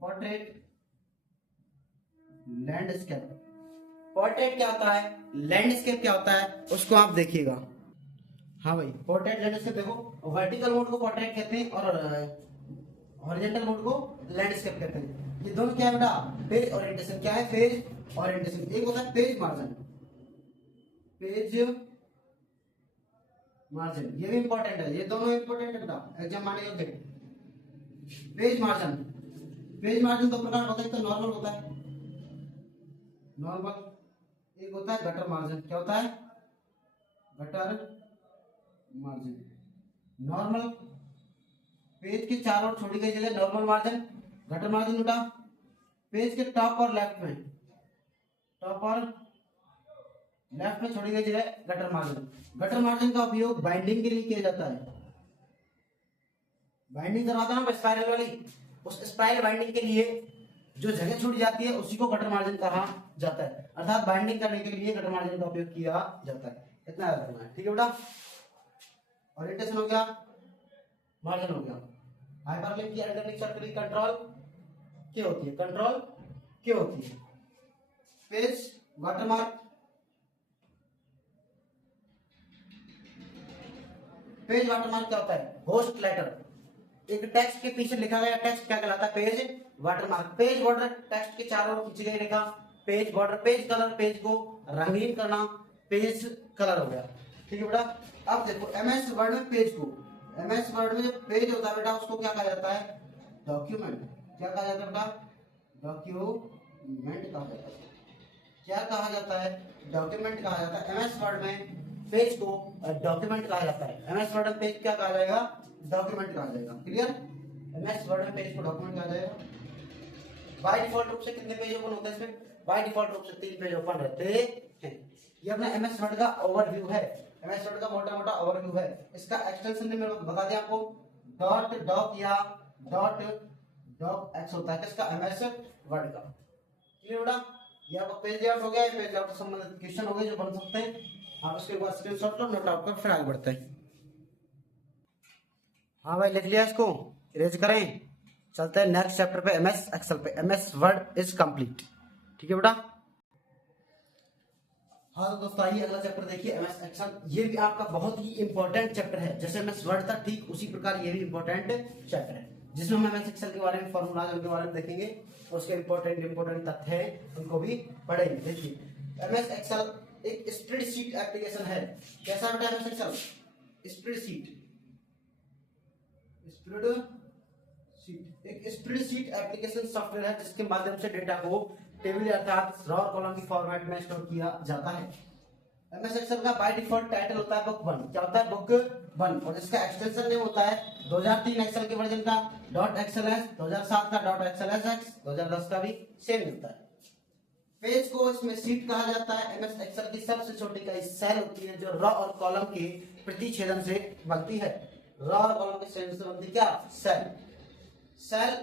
Portrait, landscape. पोर्ट्रेट क्या होता है, लैंडस्केप क्या होता है, उसको आप देखिएगा। हाँ भाई, पोर्ट्रेट लैंडस्केप देखो, वर्टिकल मोड को पोर्ट्रेट कहते हैं और हॉरिजॉन्टल मोड को लैंडस्केप कहते हैं। ये दोनों क्या है बेटा? Page orientation. क्या है? Page orientation. एक होता है पेज मार्जिन, पेज मार्जिन, ये भी इंपॉर्टेंट है, ये दोनों इंपॉर्टेंट है बेटा, एग्जाम आने योग्य। पेज मार्जिन, पेज मार्जिन दो प्रकार होता है, तो नॉर्मल होता है, नॉर्मल, एक होता है गटर मार्जिन। क्या होता है? Gutter margin. नॉर्मल, पेज के चारों ओर छोड़ी गई जगह नॉर्मल मार्जिन। गटर मार्जिन बेटा पेज के टॉप और लेफ्ट में, टॉप और लेफ्ट में छोड़ी गई जगह गटर मार्जिन। गटर मार्जिन का उपयोग बाइंडिंग के लिए किया जाता है। बाइंडिंग करवाता है ना स्पाइरल वाली, उस स्पाइरल बाइंडिंग के लिए जो जगह छूट जाती है उसी को गटर मार्जिन कहा जाता है। अर्थात बाइंडिंग करने के लिए गटर मार्जिन का उपयोग किया जाता है। इतना याद रखना है, ठीक है बेटा। ओरिएंटेशन हो गया, मार्जिन हो गया। हाइपरलिंक की अंडरलिंक सर्कल की कंट्रोल क्या होती है? कंट्रोल क्या होती है? पेज वाटरमार्क, पेज वाटरमार्क क्या होता है? घोस्ट लेटर, एक टेक्स्ट के पीछे लिखा गया टेक्स्ट क्या कहलाता है? Page watermark. Page border, text के चारों ओर खींची गई रेखा, page border. Page colour, page को रंगीन करना, पेज कलर हो गया, ठीक है बेटा। अब देखो एमएस वर्ड में पेज को, एमएस वर्ड में जो पेज होता है बेटा उसको क्या कहा जाता है? डॉक्यूमेंट। क्या कहा जाता है बेटा? डॉक्यूमेंट कहा जाता है। क्या कहा जाता है? डॉक्यूमेंट कहा जाता है। एमएस वर्ड में पेज को डॉक्यूमेंट कहा जाता है। एमएस वर्ड में पेज क्या कहा जाएगा? डॉक्यूमेंट कहा जाएगा। क्लियर? एमएस वर्ड में पेज को डॉक्यूमेंट कहा जाएगा। बाय डिफॉल्ट रूप से कितने पेज ओपन होते हैं इसमें? बाय डिफॉल्ट रूप से 3 पेज ओपन रहते हैं। ये अपना एमएस वर्ड का ओवरव्यू है, एमएस वर्ड का मोटा मोटा ओवरव्यू है। इसका एक्सटेंशन ने मैं बता दिया आपको, डॉट डॉक या डॉट डॉक एक्स होता है किसका? एमएस वर्ड का। क्लियर बेटा? ये आपका पेज लेआउट हो गया, पेज लेआउट से संबंधित क्वेश्चन हो गए जो बन सकते हैं। आप उसके बाद स्क्रीनशॉट लो, नोट आउट कर, फिर आगे बढ़ते हैं। हाँ भाई लिख लिया इसको, इरेज करें, चलते हैं नेक्स्ट चैप्टर पे, एमएस एक्सेल पे। एमएस वर्ड इज कंप्लीट, ठीक है बेटा। हाँ तो दोस्तों आइए अगला चैप्टर देखिए, एमएस एक्सेल। ये भी आपका बहुत ही इंपॉर्टेंट चैप्टर है, जैसे एमएस वर्ड था ठीक उसी प्रकार ये भी इंपॉर्टेंट चैप्टर है, जिसमें हम एमएस एक्सेल के बारे में, फॉर्मूलाज उनके बारे में देखेंगे, और उसके इंपॉर्टेंट तथ्य हैं उनको भी पढ़ेंगे। देखिए एमएस एक्सेल एक स्प्रेडशीट एप्लीकेशन है। कैसा बेटा एमएस एक्सेल? स्प्रेडशीट, एक स्प्रेडशीट एप्लीकेशन सॉफ्टवेयर है जिसके माध्यम से डेटा को टेबल अर्थात रॉ कॉलम की फॉर्मेट में स्टोर किया जाता है। एमएस एक्सेल का बाय डिफॉल्ट टाइटल होता है बुक 1। क्या होता है? बुक 1। और इसका एक्सटेंशन नेम होता है 2003 एक्सेल के वर्जन का .xls, 2007 का .xlsx, 2010 का भी सेम मिलता है। पेज को इसमें शीट कहा जाता है। एमएस एक्सेल की सबसे छोटी इकाई सेल होती है जो रॉ और कॉलम के प्रतिच्छेदन से बनती है। रॉ और कॉलम के छेदन से बनती क्या? सेल। सेल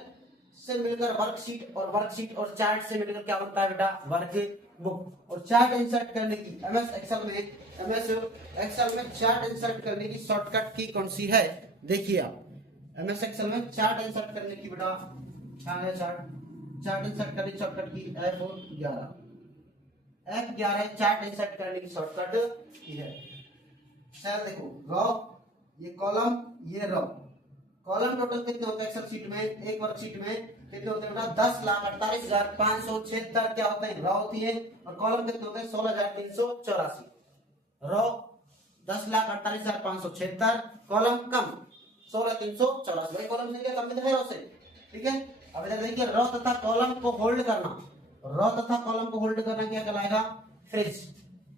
से मिलकर वर्कशीट, और वर्कशीट और चार्ट से मिलकर क्या बनता है बेटा? Work book. और चार्ट इंसर्ट करने की एमएस एक्सेल में चार्ट इंसर्ट करने की शॉर्टकट की कौन सी है? देखिए आप एमएस एक्सेल में चार्ट इंसर्ट करने की बेटा चार्ट इंसर्ट करने की शॉर्टकट की F11 चार्ट इंसर्ट करने की शॉर्टकट की है। सेल देखो, रॉ, ये कॉलम, ये रॉ। कॉलम टोटल कितने होते हैं एक्सेल शीट में? एक वर्कशीट में कितने होते हैं बेटा? 10,48,576 क्या होते हैं? रॉ होती है। और कॉलम कितने होते हैं? 16,384। रॉ 10,48,576, कॉलम कम 16,384। भाई कॉलम से क्या कम है रॉ से, ठीक है। अब इधर देखिए, रॉ तथा कॉलम को होल्ड करना, रॉ तथा कॉलम को होल्ड करना क्या कहलाएगा? फ्रिज।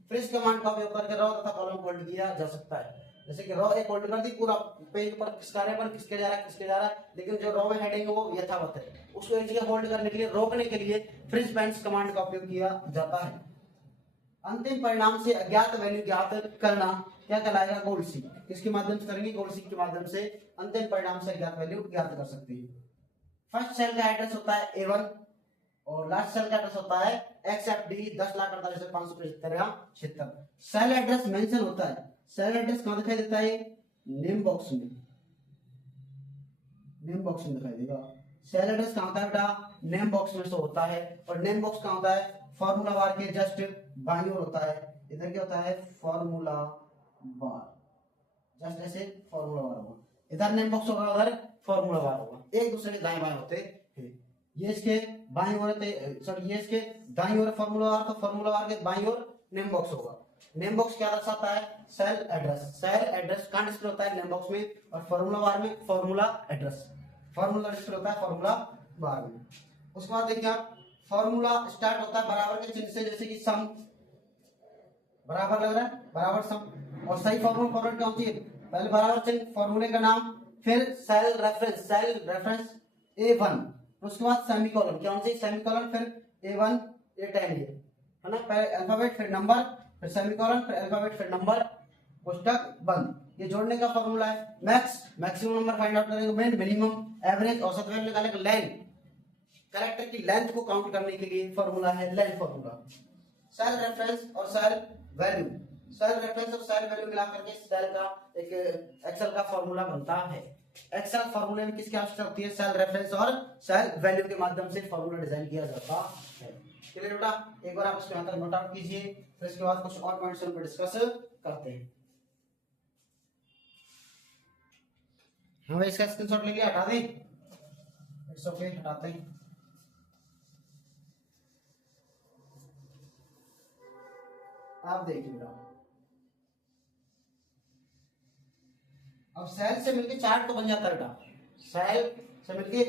फ्रिज कमांड का उपयोग करके रॉ तथा कॉलम को होल्ड किया जा सकता है। जैसे कि रॉ एक होल्ड कर दी, पूरा पेज पर किसका पर किसके जा रहा है, लेकिन जो रॉ में हेडिंग है वो यथावत है। उसको एक जगह होल्ड करने के लिए, रोकने के लिए फ्रिज बैंड्स कमांड का उपयोग किया जाता है। अंतिम परिणाम से अज्ञात वैल्यू ज्ञात करना क्या कहलाएगा? गोल सीक। किसके माध्यम से करेंगे? गोल सीक के माध्यम से अंतिम परिणाम से अज्ञात वैल्यू ज्ञात कर सकते हैं। फर्स्ट सेल का एड्रेस होता है A1 और लास्ट सेल का एड्रेस होता है XFD 10,48,575 सेल एड्रेस मेंशन होता है। सेल एड्रेस कहां दिखाई देता है? नेम बॉक्स में, नेम बॉक्स में दिखाई देगा। सेल एड्रेस कहां होता है बेटा? नेम बॉक्स में शो होता है। और नेम बॉक्स कहां होता है? फॉर्मूला बार के जस्ट बाईं ओर होता है। इधर क्या होता है? फॉर्मूला बार, जस्ट ऐसे फॉर्मूला बार होगा। इधर नेम बॉक्स होगा, उधर फॉर्मूला बार होगा, एक दूसरे के दाएं बाएं होते हैं। ये इसके बाईं ओर सॉरी ये इसके दाईं ओर फॉर्मूला बार, तो फॉर्मूला बार के बाईं ओर नेम बॉक्स होगा। नेम बॉक्स क्या दर्शाता है? Cell address. सेल एड्रेस कहां डिस्प्ले होता है? नेम बॉक्स में। और फॉर्मूला बार में फॉर्मूला एड्रेस, फॉर्मूला डिस्प्ले होता है फॉर्मूला बार में। उसके बाद देखिए आप, फॉर्मूला स्टार्ट होता है बराबर के चिन्ह से, जैसे कि सम, बराबर लग रहा है, बराबर सम। और सही फॉर्मूला फॉर्मेट कौन सी है? पहले बराबर चिन्ह, फॉर्मूले का नाम, फिर सेल रेफरेंस A1, उसके बाद सेमीकोलन, कौन सी? सेमीकोलन, फिर A1 A10 है ना, पहले अल्फाबेट फिर नंबर, फिर सेमीकोलन, फिर अल्फाबेट फिर नंबर, पुस्तक बंद। ये जोड़ने का फॉर्मूला है। मैक्सिमम नंबर फाइंड आउट करेंगे, मीन, मिनिमम, एवरेज, औसत वैल्यू निकालेंगे, लेंथ, कैरेक्टर की लेंथ को काउंट करने के लिए फॉर्मूला है लेंथ फॉर्मूला। सेल रेफरेंस और सेल वैल्यू, सेल रेफरेंस और सेल वैल्यू मिला करके सेल का एक एक्सेल का फॉर्मूला बनता है। एक्सेल फॉर्मूले में किसकी आवश्यकता होती है? सेल रेफरेंस और सेल वैल्यू के माध्यम से फॉर्मूला डिजाइन किया जाता है। क्लियर बेटा? एक बार आप इसको यहां तक नोट आउट कीजिए, फिर इसके बाद कुछ और पॉइंट्स पर डिस्कस करते हैं। हाँ भाई, इसका स्क्रीनशॉट ले लिया, हटा दें? इट्स ओके, हटाते हैं। आप देखिए बेटा, अब सेल से मिलके चार्ट तो बन जाता है बेटा। सेल से मिलके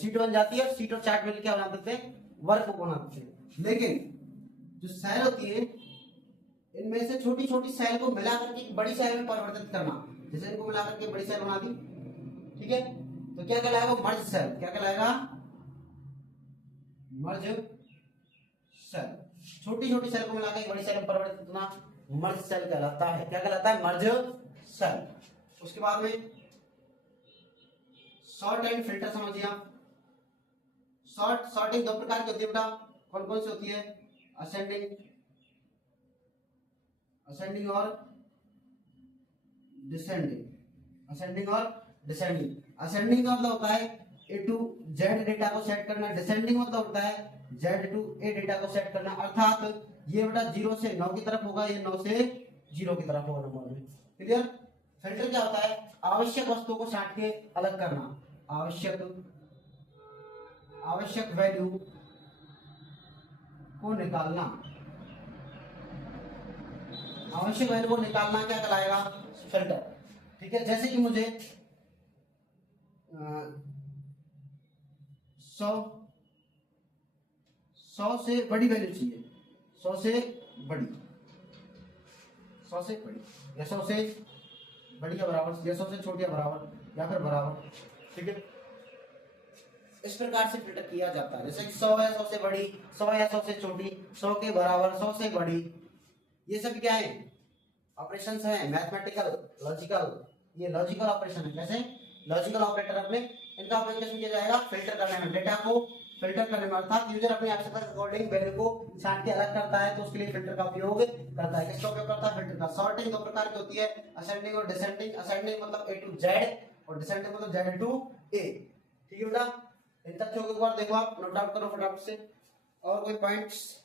शीट बन जाती है, शीट और चार्ट मिलके क्या बना देते हैं? वर्क बना देते हैं। लेकिन जो सेल होती है, इनमें से छोटी छोटी सेल को मिला करके बड़ी सेल में परिवर्तित करना, जैसे इनको मिला करके बड़ी सेल बना दी, ठीक है, तो क्या कहलाएगा? Merge cell. क्या कहलाएगा? Merge cell. छोटी छोटी सेल को मिलाकर बड़ी सेल में परिवर्तित करना मर्ज सेल कहलाता है। क्या कहलाता है? Merge cell. उसके बाद में सॉर्ट एंड फिल्टर समझिए आप। सॉर्टिंग दो प्रकार की होती है बेटा, कौन कौन सी होती है? असेंडिंग और डिसेंडिंग। असेंडिंग और डिसेंडिंग। असेंडिंग का मतलब होता है A to Z डेटा को सेट करना, डिसेंडिंग मतलब होता है Z to A डेटा को सेट करना। अर्थात ये बेटा 0 से 9 की तरफ होगा, ये 9 से 0 की तरफ होगा नंबर में। क्लियर? फिल्टर क्या होता है? आवश्यक वस्तुओं को छांट के अलग करना, आवश्यक वैल्यू को निकालना। आवश्यक वैल्यू को निकालना क्या कहलाएगा? फिल्टर। ठीक है, जैसे कि मुझे 100 से बड़ी वैल्यू चाहिए, 100 से बड़ी, 100 से बड़ी, या 100 से बड़ी या बराबर, या 100 से छोटी या बराबर, या फिर बराबर। ठीक है, इस प्रकार से फिल्टर किया जाता है। जैसे कि 100 या 100 से बड़ी, 100 या 100 से छोटी, 100 के बराबर, 100 से बड़ी, ये सब क्या है? ऑपरेशंस हैं, मैथमेटिकल, लॉजिकल। ये लॉजिकल ऑपरेशन है। कैसे? लॉजिकल ऑपरेटर अपने इनका उपयोग कैसे किया जाएगा? फिल्टर करने में, डेटा को फिल्टर करने में। अर्थात यूजर अपनी आवश्यकता के अकॉर्डिंग वैल्यू को छांट के अलग करता है, तो उसके लिए फिल्टर का उपयोग करता है। किसका उपयोग करता है? फिल्टर का। सॉर्टिंग दो प्रकार की होती है, असेंडिंग और डिसेंडिंग। असेंडिंग मतलब A to Z और डिसेंडिंग मतलब Z to A। ठीक है बेटा, इन तथ्यों को एक बार देखो, आप नोट डाउन करो फटाफट से। और कोई पॉइंट्स?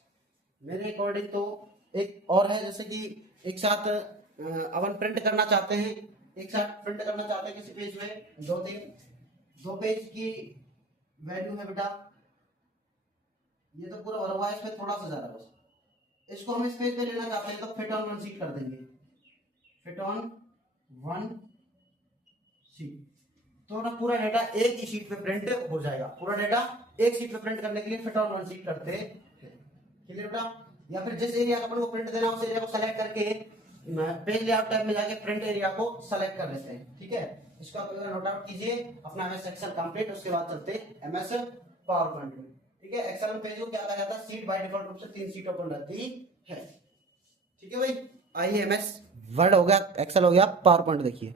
मेरे अकॉर्डिंग तो एक और है, जैसे कि एक साथ अपन प्रिंट करना चाहते हैं, एक साथ प्रिंट करना चाहते हैं किसी पेज में, दो पेज की वैल्यू है बेटा, ये तो पूरा भरा हुआ है, इसमें थोड़ा सा ज्यादा बस। इसको हम इस पेज पे लेना चाहते हैं तो फिट ऑन वन शीट कर देंगे, फिट ऑन वन शीट, तो ना पूरा डेटा एक ही शीट पे प्रिंट हो जाएगा। पूरा डेटा एक शीट पे प्रिंट करने के लिए फिट ऑन वन शीट करते हैं। क्लियर बेटा? या फिर जिस एरिया का अपन को प्रिंट देना है, उस एरिया को सेलेक्ट करके पेज लेआउट टैब में जाके प्रिंट एरिया को सेलेक्ट कर लेते हैं। ठीक है, इसको आप नोट आउट कीजिए अपना MS एक्सेल कंप्लीट। उसके बाद चलते हैं MS पावर पॉइंट में। ठीक है, एक्सेल में पेज को क्या कहा जाता है? सीट बाय डिफॉल्ट रूप से 3 सीट ओपन रहती है। ठीक है भाई, आइए एमएस वर्ड हो गया, एक्सेल हो गया, पावर पॉइंट देखिए।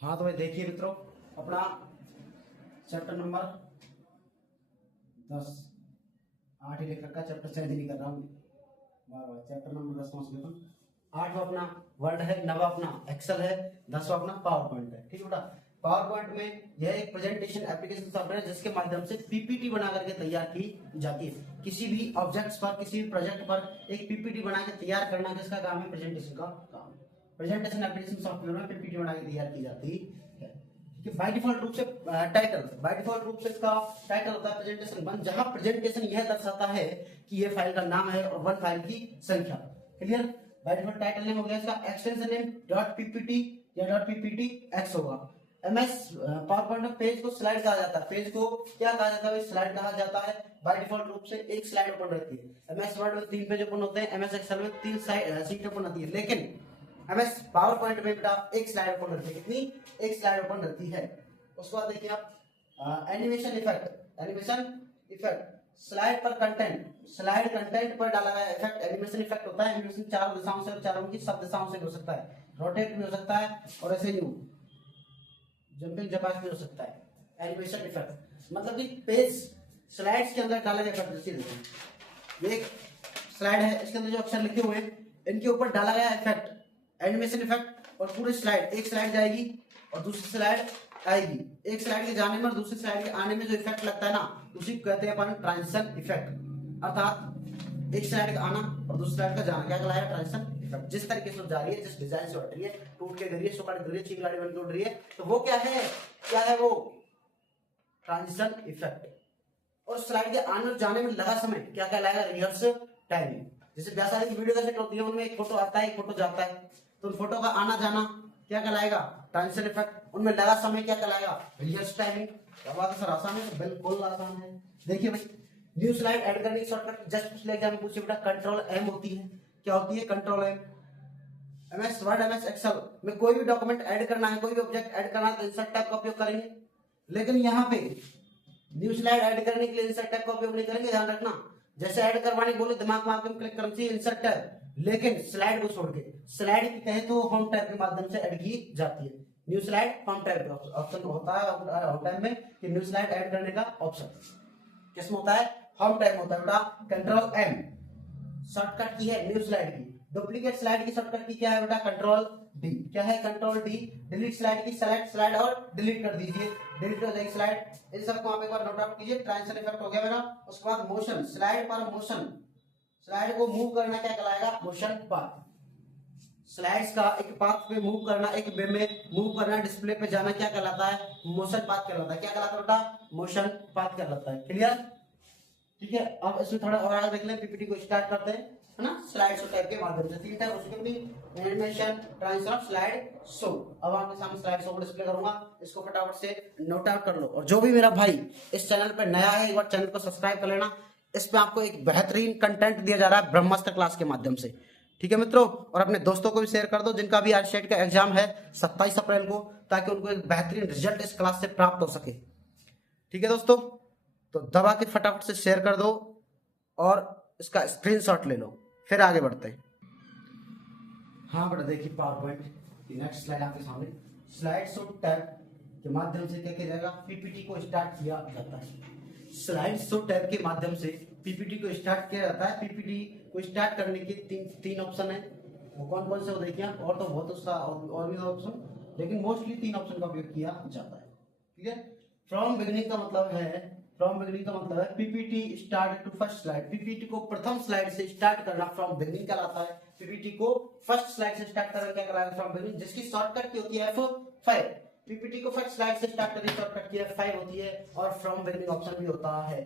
हाँ तो भाई देखिए मित्रों, अपना चैप्टर नंबर 10, 8 ही लिख रखा, चैप्टर चेंज नहीं कर रहा हूँ बार, चैप्टर नंबर 10 पहुंच गया था। 8वां अपना वर्ड है, 9वां अपना एक्सेल है, 10वां अपना पावर पॉइंट है। ठीक है बेटा, पावर पॉइंट में यह एक प्रेजेंटेशन एप्लीकेशन सॉफ्टवेयर है जिसके माध्यम से पीपीटी बना करके तैयार की जाती है। किसी भी ऑब्जेक्ट्स पर, किसी भी प्रोजेक्ट पर एक पीपीटी बना के तैयार करना, जिसका काम है प्रेजेंटेशन का काम। प्रेजेंटेशन एप्लीकेशन सॉफ्टवेयर में पीपीटी बना के तैयार की जाती है। बाय डिफॉल्ट रूप से टाइटल, बाय डिफॉल्ट रूप से इसका टाइटल होता है प्रेजेंटेशन 1, जहां प्रेजेंटेशन यह दर्शाता है कि यह फाइल का नाम है और 1 फाइल की संख्या। Clear? By default title name हो गया इसका, एक्सटेंशन नेम डॉट पीपीटी या डॉट पीपीटी एक्स होगा। एमएस पावर पॉइंट में पेज को स्लाइड कहा जाता है। पेज को क्या कहा जाता है? स्लाइड कहा जाता है। बाय डिफॉल्ट रूप से एक स्लाइड ओपन रहती है। एमएस वर्ड में 3 पेज ओपन होते हैं, एमएस एक्सेल में 3 सीट ओपन होती है, लेकिन एमएस पावर पॉइंट में बेटा एक स्लाइड ओपन रहती है। कितनी? एक स्लाइड ओपन रहती है। उसके बाद देखिए आप animation effect, animation effect, slide पर कंटेंट, स्लाइड कंटेंट पर डाला गया इफेक्ट एनिमेशन इफेक्ट होता है। एनिमेशन चारों दिशाओं से और चारों की सब दिशाओं से हो सकता है, रोटेट भी हो सकता है और ऐसे यूं जंपिंग जपास भी हो सकता है। एनिमेशन इफेक्ट मतलब कि पेज स्लाइड्स के अंदर डाले गए इफेक्ट। जैसे देखो ये एक स्लाइड है, इसके अंदर जो अक्षर लिखे हुए हैं इनके ऊपर डाला गया इफेक्ट एनिमेशन इफेक्ट, और पूरी स्लाइड, एक स्लाइड जाएगी और दूसरी स्लाइड आएगी। एक स्लाइड के जाने में और दूसरी स्लाइड के आने में जो इफेक्ट लगता है ना, उसी को कहते हैं अपन ट्रांजिशन इफेक्ट। अर्थात एक स्लाइड का आना और दूसरी स्लाइड का जाना क्या कहलाएगा? Transition effect. जिस तरीके से जा रही है, जिस डिजाइन से उठ रही है, टूट के गिर रही है, सुकड़ गिर रही है, चिंगाड़ी बन के उड़ रही है, तो वो क्या है? क्या है वो? Transition effect. और स्लाइड के आने और जाने में लगा समय क्या कहलाएगा? Rehearse timing. जैसे बहुत सारी वीडियो कैसेट होती है, उनमें एक फोटो आता है, एक फोटो जाता है, तो उन फोटो का आना जाना क्या कहलाएगा? Transition effect. उनमें लगा समय क्या कहलाएगा? Rehearse timing. क्या बात है सर, आसान है? बिल्कुल आसान है। देखिए भाई, न्यू स्लाइड ऐड करने की शॉर्टकट जस्ट पिछले एग्जाम में पूछे बेटा, कंट्रोल एम होती है। क्या होती है? Control M. MS Word, MS Excel में कोई भी डॉक्यूमेंट ऐड करना है, कोई भी ऑब्जेक्ट ऐड करना है तो इंसर्ट टैब का उपयोग करेंगे। लेकिन यहाँ पे न्यू स्लाइड ऐड करने के लिए इंसर्ट टैब का उपयोग नहीं करेंगे, ध्यान रखना। जैसे ऐड करवाने बोले दिमाग में आपको क्लिक करना चाहिए इंसर्ट टैब, लेकिन स्लाइड को छोड़ के स्लाइड की कहे तो होम टैब के माध्यम से ऐड की जाती है। न्यू स्लाइड होम टैब का ऑप्शन होता है होम टैब में, कि न्यू स्लाइड ऐड करने का ऑप्शन किसमें होता है? होम टैब में होता है बेटा। कंट्रोल एम शॉर्टकट की है न्यू स्लाइड की। डुप्लीकेट स्लाइड की शॉर्टकट की क्या है बेटा? Control D. क्या है? Control D. डिलीट स्लाइड की सेलेक्ट स्लाइड और डिलीट कर दीजिए, डिलीट हो जाएगी स्लाइड। इन सबको आप एक बार नोट आउट कीजिए। ट्रांजिशन इफेक्ट हो गया मेरा। उसके बाद मोशन, स्लाइड पर मोशन, स्लाइड को मूव करना क्या कहलाएगा? Motion path. स्लाइड्स का एक पाथ पे मूव करना, एक वे में मूव करना, डिस्प्ले पे जाना क्या कहलाता है? मोशन पाथ कहलाता है। क्या कहलाता है बेटा? मोशन पाथ कहलाता है। क्लियर? ठीक है, अब इसमें थोड़ा और आगे देख लें। पीपीटी को स्टार्ट करते हैं, है ना, स्लाइड शो टाइप के माध्यम से। 3 टाइप उसके भी, एनिमेशन, ट्रांजिशन, स्लाइड शो। अब आपके सामने स्लाइड शो को डिस्प्ले करूंगा, इसको फटाफट से नोट आउट कर लो। और जो भी मेरा भाई इस चैनल पर नया है, एक बार चैनल को सब्सक्राइब कर लेना। इसमें आपको एक बेहतरीन कंटेंट दिया जा रहा है ब्रह्मास्त्र क्लास के माध्यम से। ठीक है मित्रों, और अपने दोस्तों को भी शेयर कर दो जिनका भी आज सेट का एग्जाम है 27 अप्रैल को, ताकि उनको एक बेहतरीन रिजल्ट इस क्लास से प्राप्त हो सके। ठीक है दोस्तों, तो दबा के फटाफट से शेयर कर दो और इसका स्क्रीनशॉट ले लो, फिर आगे बढ़ते हैं। हाँ बेटा देखिए, पावर पॉइंट की नेक्स्ट स्लाइड आपके सामने। स्लाइड शो टैब के माध्यम से क्या किया जाएगा? पीपीटी को स्टार्ट किया जाता है। स्लाइड शो टैब के माध्यम से पीपीटी को स्टार्ट किया जाता है। पीपीटी को स्टार्ट करने के तीन ऑप्शन है। वो कौन कौन से वो देखिए आप, और तो बहुत उसका और भी ऑप्शन, लेकिन मोस्टली 3 ऑप्शन का उपयोग किया जाता है। ठीक है, फ्रॉम बिगिनिंग का मतलब है, फ्रॉम बिगिनिंग का मतलब है PPT start to first slide. PPT को प्रथम स्लाइड से स्टार्ट करना फ्रॉम बिगिनिंग कहलाता है। पीपीटी को फर्स्ट स्लाइड से स्टार्ट करना क्या कहलाएगा? फ्रॉम बिगिनिंग, जिसकी शॉर्टकट की होती है F5। पीपीटी को फर्स्ट स्लाइड से स्टार्ट करने की शॉर्टकट की F5 होती है, और फ्रॉम बिगिनिंग ऑप्शन भी होता है।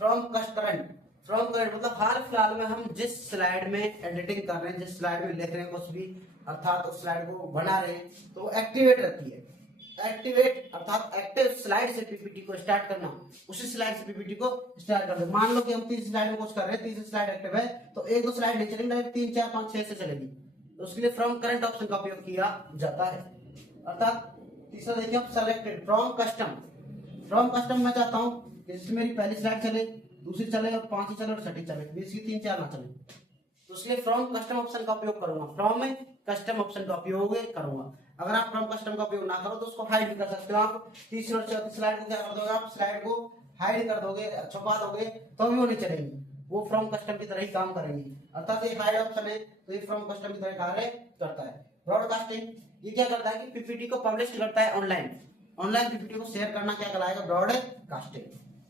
फ्रॉम करंट, फ्रॉम करंट मतलब हाल फिलहाल में हम जिस स्लाइड में एडिटिंग कर रहे हैं, जिस स्लाइड में लिख रहे हैं कुछ भी, अर्थात उस स्लाइड को बना रहे हैं, तो एक्टिवेट रहती है। एक्टिवेट अर्थात एक्टिव स्लाइड से पीपीटी को स्टार्ट करना, उसी स्लाइड से पीपीटी को स्टार्ट कर दो। मान लो कि हम 3 स्लाइड में कुछ कर रहे हैं, 3 स्लाइड एक्टिव है, तो 1-2 स्लाइड नहीं चलेंगे, 3, 4, 5, 6 से चलेगी, तो उसके लिए फ्रॉम करंट ऑप्शन का उपयोग किया जाता है। अर्थात तीसरा देखिए आप, selected from custom. From custom मैं चाहता हूँ कि इसमें मेरी पहली स्लाइड चले, दूसरी चले और 5 चले और छठी चले, बीच की 3, 4 ना चले, तो तो इसलिए फ्रॉम कस्टम ऑप्शन का उपयोग करूंगा, फ्रॉम में कस्टम ऑप्शन का उपयोग करूंगा। अगर आप फ्रॉम कस्टम का उपयोग ना करो तो उसको हाइड भी कर सकते हो आप। 30 और 34 स्लाइड को क्या कर दोगे आप, स्लाइड को हाइड कर दोगे, छुपा दोगे, तो भी वो नहीं चलेंगी, वो फ्रॉम कस्टम की तरह ही काम करेंगी। अर्थात ये हाइड ऑप्शन है तो ये फ्रॉम कस्टम की तरह कार्य करता है। ब्रॉडकास्टिंग ये क्या करता है कि पीपीटी को पब्लिश करता है ऑनलाइन, ऑनलाइन पीपीटी को शेयर करना क्या कहलाएगा, ब्रॉडकास्टिंग।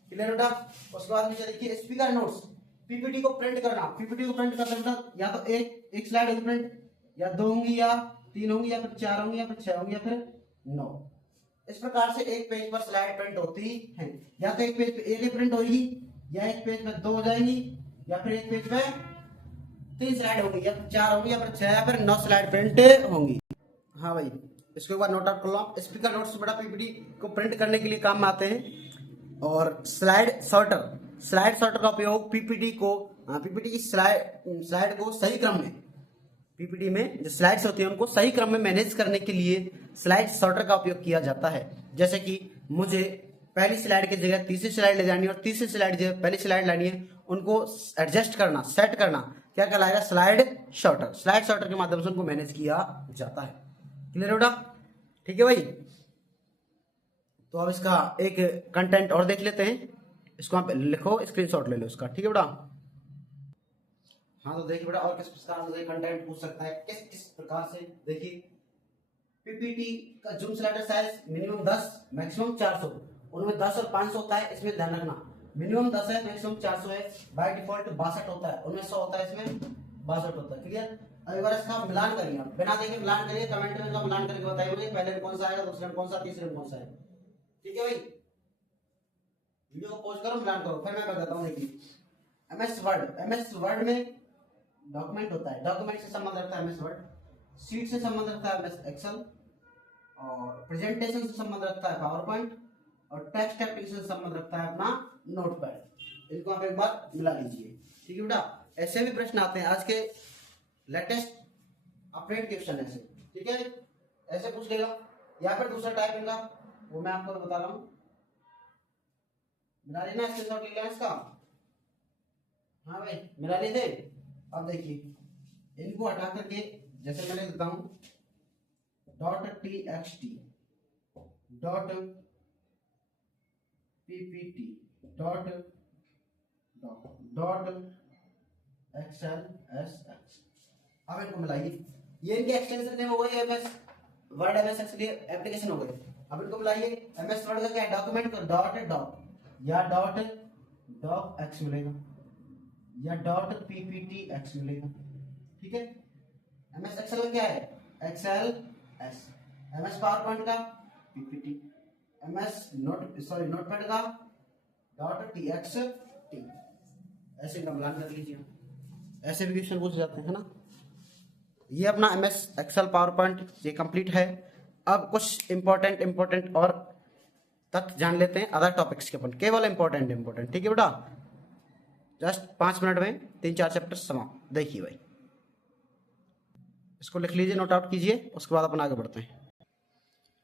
क्लियर बेटा। उसके बाद नीचे देखिए स्पीकर नोट्स, पीपीटी को प्रिंट करना, पीपीटी को प्रिंट करते मतलब या तो एक स्लाइड होगी प्रिंट, या 2 होंगी, या 3 होंगी, या फिर 4 होंगी, या फिर 6 होंगी, या फिर 9। इस प्रकार से एक पेज पर स्लाइड प्रिंट होती है। या तो एक पेज पे एक ही प्रिंट होगी, या एक पेज पे 2 हो जाएंगी, या फिर एक पेज पे 3 स्लाइड होंगी, या फिर 4 होंगी, या फिर 6, या फिर 9 स्लाइड प्रिंट होंगी। हाँ भाई, इसके बाद नोट आउट कर लो। स्पीकर नोट्स बड़ा पीपीटी को प्रिंट करने के लिए काम में आते हैं। और स्लाइड सॉर्टर का उपयोग पीपीटी की स्लाइड को सही क्रम में, पीपीटी में जो स्लाइड्स होती हैं उनको सही क्रम में मैनेज करने के लिए स्लाइड सॉर्टर का उपयोग किया जाता है। जैसे कि मुझे पहली स्लाइड की जगह तीसरी स्लाइड ले जानी है और तीसरी स्लाइड की जगह पहली स्लाइड लानी है, उनको एडजस्ट करना, सेट करना क्या कहलाएगा, स्लाइड सॉर्टर के माध्यम से उनको मैनेज किया जाता है। क्लियर बेटा, ठीक है भाई। तो अब इसका एक कंटेंट और देख लेते हैं, इसको आप लिखो, स्क्रीनशॉट ले लो इसका, ठीक है बेटा। हाँ तो देखिए बेटा, और किस प्रकार से कंटेंट पूछ सकता है, किस प्रकार से, देखिए पीपीटी का zoom slider size minimum 10 maximum 400, उनमें 10 और 500 होता है, इसमें ध्यान रखना। मिनिमम 10 है, मैक्सिमम 400 है, बाय डिफॉल्ट 62 होता है, उनमें 100 होता है, इसमें 62 होता है। क्लियर। अब एक बार इसका मिलान करिए, आप बिना देखे मिलान करिए, कमेंट में इसका मिलान करके बताइए मुझे पहले में कौन सा आएगा, दूसरे में कौन सा, तीसरे में कौन सा है। ठीक है भाई, वीडियो को पॉज करो, मिलान करो, फिर मैं बताता हूँ। देखिए एमएस वर्ड में डॉक्यूमेंट होता है, डॉक्यूमेंट से संबंध रखता है एमएस वर्ड, शीट से संबंध रखता है एमएस एक्सेल, और प्रेजेंटेशन से संबंध रखता है पावर पॉइंट, और टेक्स्ट टाइपिंग से संबंध रखता है अपना नोटपैड। इनको आप एक बार मिला लीजिए, ठीक है बेटा। ऐसे भी प्रश्न आते हैं, आज के लेटेस्ट अपडेट क्वेश्चन ऐसे, ठीक है, ऐसे पूछ लेगा। या फिर दूसरा टाइपिंग का, वो मैं आपको बता रहा हूँ, मिला लेना, स्क्रीनशॉट ले लेना इसका। हाँ भाई, मिला लीजिए। अब देखिए इनको हटा करके, जैसे मैंने लिखता हूं .txt .ppt .xlsx। अब इनको मिलाइए, ये इनके एक्सटेंशन नेम हो गए, MS Word MS Excel application हो गए। अब इनको मिलाइए, एमएस वर्ड का क्या है, डॉक्यूमेंट को डॉट या डॉट एक्स मिलेगा, या .pptx मिलेगा, ठीक है। एमएस एक्सेल का क्या है, Excel S, MS PowerPoint का पीपीटी, एमएस नोटपैड का .txt। ऐसे का मिलान कर लीजिए, ऐसे भी क्वेश्चन पूछ जाते हैं ना। ये अपना एमएस एक्सेल पावर पॉइंट ये कंप्लीट है। अब कुछ इंपॉर्टेंट और तथ्य जान लेते हैं अदर टॉपिक्स के अपन, केवल इंपॉर्टेंट, ठीक है बेटा। जस्ट 5 मिनट में 3-4 चैप्टर समाप्त। देखिए भाई, इसको लिख लीजिए, नोट आउट कीजिए, उसके बाद अपन आगे बढ़ते हैं।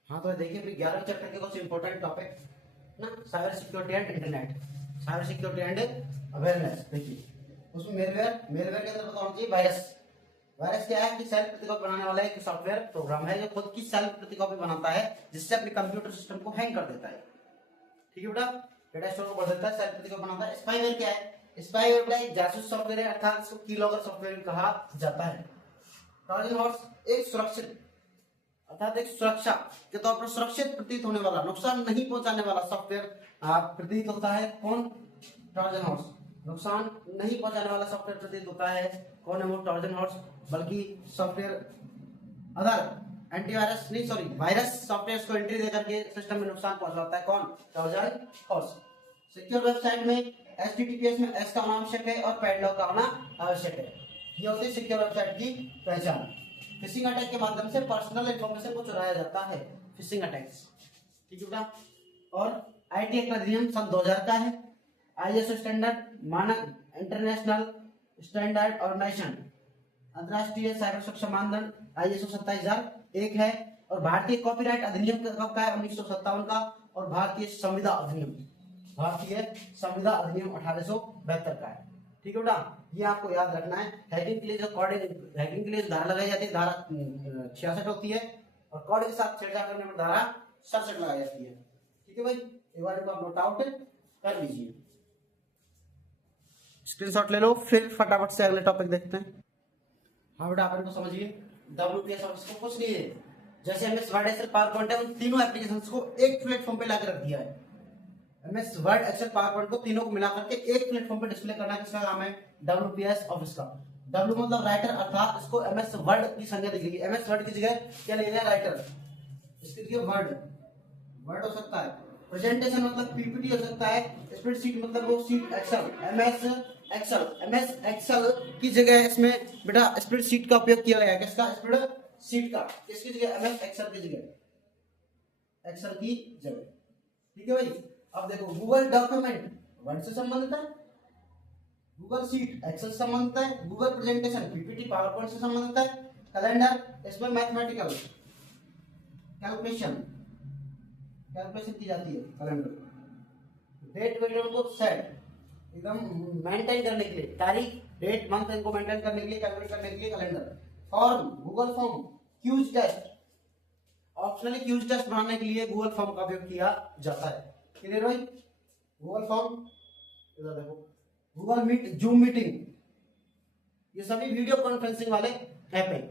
हाँ तो देखिए अपनी 11वीं चैप्टर के कुछ इंपॉर्टेंट टॉपिक ना, cyber security and internet, cyber security and awareness. देखिए उसमें मेलवेयर के अंदर बताना चाहिए वायरस क्या है कि सेल्फ प्रतिकॉपी बनाने वाला एक सॉफ्टवेयर प्रोग्राम है जो खुद की सेल्फ प्रतिकॉपी बनाता है, जिससे अपने कंप्यूटर सिस्टम को हैंग कर देता है, ठीक है बेटा, डेटा स्टोर को बढ़ देता है, सेल्फ प्रतिकॉपी बनाता है। स्पाईवेयर क्या है, स्पाईवेयर का एक जासूस सॉफ्टवेयर है, अर्थात इसको कीलॉगर सॉफ्टवेयर कहा जाता है। ट्रोजन हॉर्स एक सुरक्षित, अर्थात एक सुरक्षा के तौर पर सुरक्षित प्रतीत होने वाला, नुकसान नहीं पहुंचाने वाला सॉफ्टवेयर प्रतीत होता है। कौन, ट्रोजन हॉर्स। नुकसान नहीं पहुंचाने वाला सॉफ्टवेयर प्रतीत होता है, कौन है वो, ट्रोजन हॉर्स। बल्कि सॉफ्टवेयर अदर एंटीवायरस नहीं सॉरी वायरस सॉफ्टवेयर को एंट्री देकर के सिस्टम में नुकसान पहुंचाता है, कौन, ट्रोजन हॉर्स। सिक्योर वेबसाइट में HTTPS में S का होना आवश्यक है और पैडलॉक का होना आवश्यक है। ये होती है सिक्योर वेबसाइट की पहचान। फिशिंग अटैक के माध्यम से पर्सनल इंफॉर्मेशन को चुराया जाता है, फिशिंग अटैक्स, ठीक है बेटा। और IT एक्ट अधिनियम सन 2000 का है। ISO स्टैंडर्ड मानक, इंटरनेशनल स्टैंडर्ड ऑर्गेनाइजेशन, अंतरराष्ट्रीय साइबर सुरक्षा मानदंड ISO 27001 है। और भारतीय कॉपीराइट अधिनियम कब का है, 1957 का। और भारतीय संविदा अधिनियम 1872 का है। ठीक है बेटा, ये आपको याद रखना है। हैकिंग के लिए जो हैकिंग के लिए धारा लगाई जाती है धारा 66 होती है, और कोड के साथ छेड़छाड़ करने पर धारा 67 लगाई जाती है। ठीक है भाई, एक बार इनको आप नोट आउट कर लीजिए, स्क्रीनशॉट ले लो, फिर फटाफट से अगले टॉपिक देखते हैं। हाँ बेटा, आप इनको समझिए। WPS ऑफिस को कुछ नहीं है, जैसे MS Word Excel PowerPoint है, उन तीनों एप्लीकेशंस को एक प्लेटफॉर्म पे लाकर रख दिया है। MS Word Excel PowerPoint को तीनों को मिलाकर के एक प्लेटफॉर्म पे डिस्प्ले करना किसका काम है? WPS ऑफिस का। W मतलब राइटर, अर्थात इसको MS वर्ड की संज्ञा दी गई है। MS वर्ड की जगह क्या ले लिया? राइटर। इसकी जगह वर्ड हो सकता है। प्रेजेंटेशन मतलब PPT हो सकता है। स्प्रेडशीट मतलब वो शीट एक्सेल, MS एक्सेल की जगह इसमें बेटा स्प्रेडशीट का उपयोग किया गया है। किसका? स्प्रेडशीट का। किसकी जगह? MS एक्सेल की जगह, एक्सेल की जगह। ठीक है भाई, अब देखो, गूगल डॉक्यूमेंट वर्ड से संबंधित है, गूगल शीट एक्सेल से संबंधित है, Google presentation PPT power point से संबंधित है, कैलेंडर इसमें मैथमेटिकल कैलकुलेशन की जाती है। कैलेंडर डेट वेट को सेट एकदम मेंटेन करने के लिए, तारीख डेट मंथ इनको मेंटेन करने के लिए, कैलकुलेट करने के लिए calendar. Form, Google form, quiz test, optionally quiz test बनाने के लिए गूगल फॉर्म का उपयोग किया जाता है। क्लियर भाई? गूगल फॉर्म, इधर देखो, गूगल मीट, जूम मीटिंग, ये सभी वीडियो कॉन्फ्रेंसिंग वाले ऐप हैं,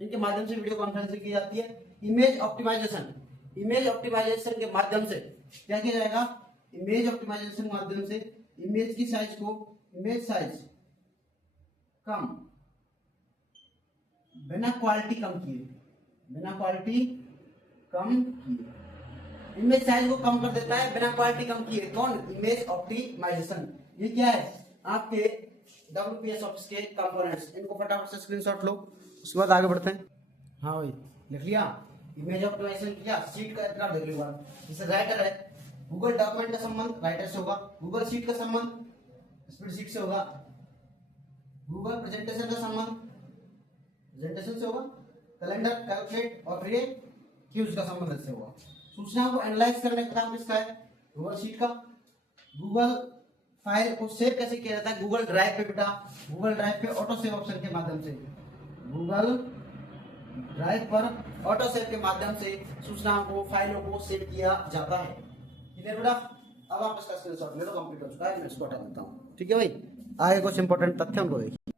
इनके माध्यम से वीडियो कॉन्फ्रेंसिंग की जाती है। इमेज ऑप्टिमाइजेशन के माध्यम से क्या किया जाएगा? इमेज ऑप्टिमाइजेशन के माध्यम से इमेज की साइज को, इमेज साइज कम, बिना क्वालिटी कम किए, इमेज साइज को कम कर देता है बिना क्वालिटी कम किए। कौन? Image optimization. ये क्या है? आपके WPS ऑफिस के कंपोनेंट्स। इनको फटाफट से स्क्रीनशॉट लो, उसके बाद आगे बढ़ते हैं। हाँ भाई, लिख लिया। इमेज ऑप्टिमाइजेशन किया, शीट का इतना देख लो। जैसे राइटर है, गूगल डॉक्यूमेंट का संबंध राइटर से होगा, गूगल शीट का संबंध स्प्रेडशीट से होगा, गूगल प्रेजेंटेशन का संबंध प्रेजेंटेशन से होगा, कैलेंडर कैलकुलेट और फिर क्यूज का संबंध से होगा। सूचना को एनालाइज करने का काम किसका है? गूगल शीट का। गूगल फाइल को सेव कैसे किया जाता है? गूगल ड्राइव पे बेटा, गूगल ड्राइव पे ऑटो सेव ऑप्शन के माध्यम से, गूगल ड्राइव पर ऑटो सेव के माध्यम से सूचनाओं को, फाइलों को सेव किया जाता है। क्लियर बेटा? अब आप इसका स्क्रीनशॉट ले लो, कंप्लीट हो चुका है, मैं इसको हटा देता हूँ। ठीक है भाई, आगे कुछ इंपॉर्टेंट तथ्य हमको देखिए।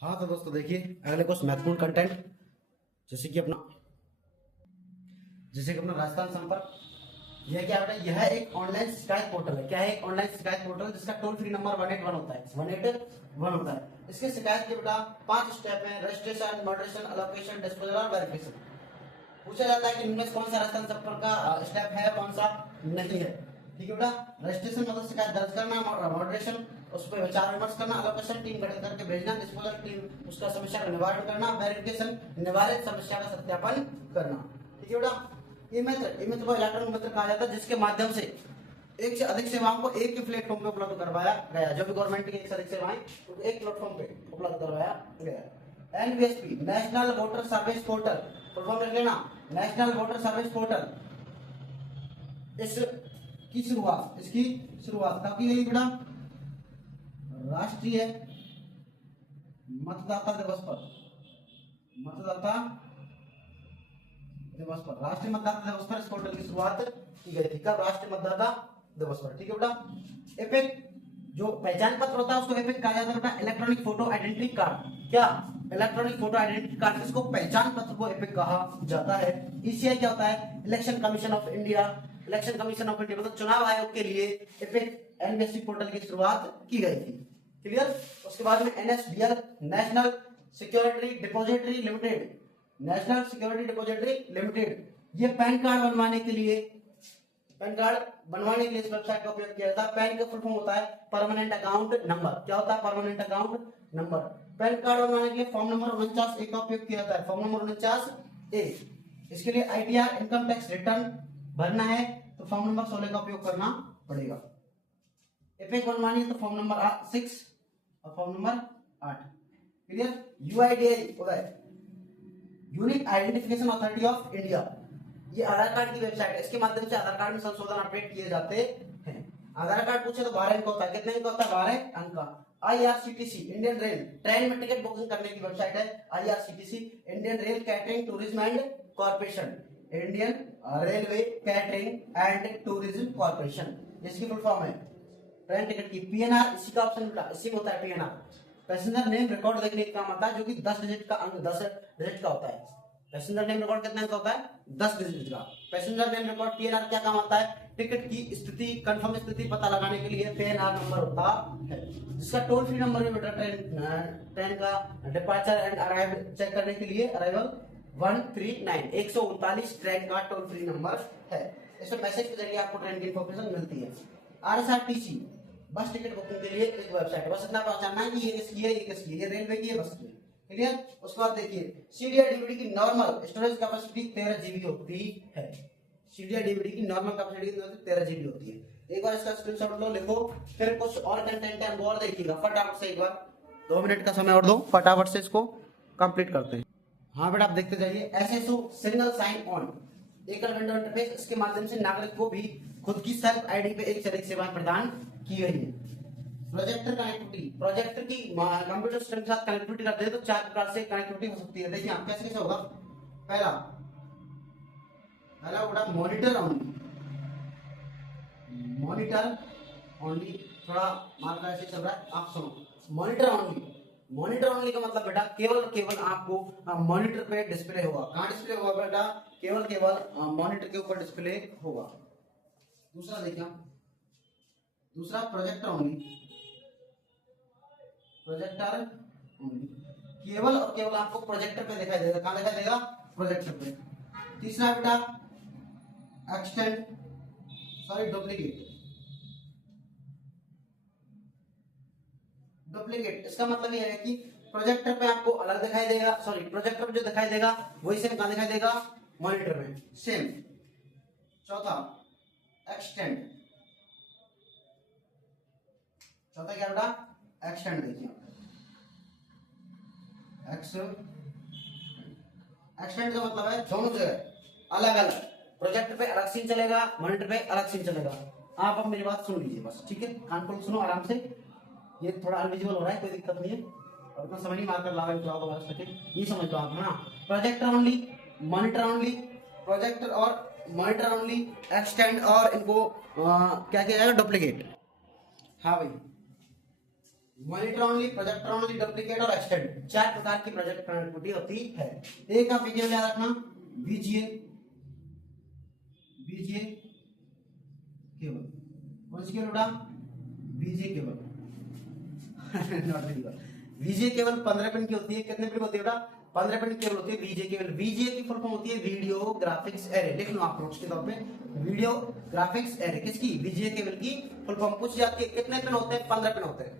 हाँ तो दोस्तों देखिए, अगले कुछ महत्वपूर्ण कंटेंट, जैसे कि अपना राजस्थान संपर्क। यह क्या है? यह एक ऑनलाइन शिकायत पोर्टल है। क्या है? एक ऑनलाइन शिकायत पोर्टल, जिसका टोल फ्री नंबर 181 होता है, 181 होता है। इसके शिकायत के बेटा 5 स्टेप हैं: रजिस्ट्रेशन, मॉडरेशन, एलोकेशन, डिस्पोजल और वेरिफिकेशन। पूछा जाता है कि इनमें कौन सा राजस्थान संपर्क का स्टेप है, कौन सा नहीं है। ठीक है बेटा? रजिस्ट्रेशन मतलब शिकायत दर्ज करना, मॉडरेशन उस पर विचार विमर्श करना, एलोकेशन टीम गठित करके भेजना, डिस्पोजल टीम उसका समस्या का निवारण करना, वेरिफिकेशन निवारित समस्या का सत्यापन करना। ठीक है बेटा? ई मित्र को इलेक्ट्रॉनिक मित्र कहा जाता है, जिसके माध्यम से एक से अधिक सेवाओं को एक ही प्लेटफॉर्म पे उपलब्ध करवाया गया। जो भी गवर्नमेंट की एक से अधिक सेवाएं तो एक प्लेटफॉर्म पे उपलब्ध करवाया गया। NVSP, national voter service portal, full रख लेना, नेशनल वोटर सर्विस पोर्टल। इसकी शुरुआत कब की गई बेटा? राष्ट्रीय मतदाता दिवस पर, राष्ट्रीय मतदाता दिवस पर इस पोर्टल की शुरुआत की गई थी। कब? राष्ट्रीय मतदाता दिवस पर। ठीक है बेटा? एपिक जो पहचान पत्र होता है उसको एपिक कहा जाता है बेटा, इलेक्ट्रॉनिक फोटो आइडेंटिटी कार्ड। क्या? इलेक्ट्रॉनिक फोटो आइडेंटिटी कार्ड, जिसको पहचान पत्र को एपिक कहा जाता है। ECI क्या होता है? इलेक्शन कमीशन ऑफ इंडिया मतलब चुनाव आयोग के लिए एपिक NVSP पोर्टल की शुरुआत की गई थी। क्लियर? उसके बाद में NSDL, national security depository limited, ये पैन कार्ड बनवाने के लिए इस वेबसाइट का उपयोग किया जाता है। पैन का फुल फॉर्म होता है परमानेंट अकाउंट नंबर। क्या होता है? Permanent account number. Pan card बनवाने के लिए फॉर्म नंबर 49A का उपयोग किया जाता है। Form number 49A। इसके लिए ITR इनकम टैक्स रिटर्न भरना है तो फॉर्म नंबर 16 का उपयोग करना पड़ेगा। एपिक बनवानी है तो फॉर्म नंबर 6 और फॉर्म नंबर 8। क्लियर? UIDAI होता है, unique identification authority of India. ये आधार कार्ड की वेबसाइट है, इसके माध्यम से आधार कार्ड में संशोधन अपडेट किए जाते हैं। आधार कार्ड पूछे तो 12 अंक होता है। कितने अंक होता है? 12 अंक का। IRCTC इंडियन रेल ट्रेन में टिकट बुकिंग करने की वेबसाइट है IRCTC Indian rail catering tourism and corporation, Indian railway catering and tourism corporation, इसकी फुल फॉर्म है ट्रेन टिकट की। PNR इसी का ऑप्शन इसी में होता है PNR, पैसेंजर नेम रिकॉर्ड देखने का काम आता है, जो कि 10 डिजिट का अंक 10 डिजिट का होता है। पैसेंजर नेम रिकॉर्ड कितने का होता है 10 डिजिट का। पैसेंजर नेम रिकॉर्ड PNR क्या काम आता है, टिकट की स्थिति कंफर्म स्थिति पता लगाने के लिए PNR नंबर होता है, जिसका टोल फ्री नंबर भी बेटा ट्रेन का डिपार्चर एंड अराइवल चेक करने के लिए अराइवल 139 139 ट्रेन का टोल फ्री नंबर है। इसमें मैसेज के जरिए आपको ट्रेन की इंफॉर्मेशन मिलती है। RSRTC बस टिकट बुकिंग के लिए एक वेबसाइट है, बस इतना पहचानना है कि ये किसकी है, ये किसकी है, ये रेलवे की है, बस की है, क्लियर। उसके बाद देखिए CD और DVD की नॉर्मल स्टोरेज कैपेसिटी 13 GB होती है। CD और DVD की नॉर्मल कैपेसिटी 13 GB होती है। एक बार इसका स्क्रीनशॉट लो, लिखो, फिर कुछ और कंटेंट है वो और देखिएगा फटाफट से। एक बार 2 मिनट का समय और दो, फटाफट से इसको कंप्लीट करते हैं। हाँ बेटा आप देखते जाइए। SSO सिंगल साइन ऑन एकल विंडो इंटरफेस, इसके माध्यम से नागरिक को भी खुद की सेल्फ आईडी पे एक से अधिक सेवाएं प्रदान की गई है। प्रोजेक्टर कनेक्टिविटी, प्रोजेक्टर की कंप्यूटर सिस्टम के साथ कनेक्टिविटी करते हैं तो 4 प्रकार से कनेक्टिविटी हो सकती है। देखिए आप कैसे कैसे होगा। पहला बेटा मॉनिटर ओनली, मॉनिटर ओनली, थोड़ा मार्क ऐसे चल रहा है, आप सुनो। मॉनिटर ओनली, मॉनिटर ओनली का मतलब बेटा केवल आपको मॉनिटर पे डिस्प्ले होगा। कहां डिस्प्ले होगा बेटा, केवल मॉनिटर के ऊपर डिस्प्ले होगा। दूसरा देखिए, दूसरा प्रोजेक्टर ओनली, प्रोजेक्टर ओनली, केवल और केवल आपको प्रोजेक्टर पे दिखाई देगा। कहां दिखाई देगा, प्रोजेक्टर पे। तीसरा बेटा एक्सटेंड डुप्लीकेट, डुप्लीकेट इसका मतलब यह है कि प्रोजेक्टर पे आपको अलग दिखाई देगा, प्रोजेक्टर पे जो दिखाई देगा वही सेम कहां दिखाई देगा, मॉनिटर में सेम। चौथा एक्सटेंड, चौथा क्या बेटा, एक्सटेंड। देखिए एक्सटेंड का मतलब है दोनों जगह अलग अलग, प्रोजेक्टर पे अलग सीन चलेगा, मॉनिटर पे अलग सीन चलेगा। आप अब मेरी बात सुन लीजिए बस, ठीक है, कान खोल सुनो आराम से। ये थोड़ा अनविजुअल हो रहा है, कोई दिक्कत नहीं है, और उतना समझ नहीं मारकर लावा क्लाउड वगैरह सके, ये समझ लो आप ना। Projector only, monitor only, projector और मॉनिटर ओनली, एक्सटेंड और इनको क्या किया जाएगा, डुप्लीकेट। हाँ भाई, monitor only, projector only, duplicate और एक्सटेंड, 4 प्रकार की प्रोजेक्ट कनेक्टिविटी होती है। एक आप वीडियो याद रखना, VGA, VGA केबल, कौन सी केबल बेटा, VGA cable not cable. VGA cable 15 pin की होती है। कितने पिन होती है बेटा, 15 पिन केबल होती है VGA केबल। VGA की फुल फॉर्म होती है वीडियो ग्राफिक्स एरे, लिख लो आप नोट्स के तौर पे, वीडियो ग्राफिक्स एरे किसकी, VGA केबल की फुल फॉर्म। पूछ जाती है कितने पिन होते हैं, 15 पिन होते हैं।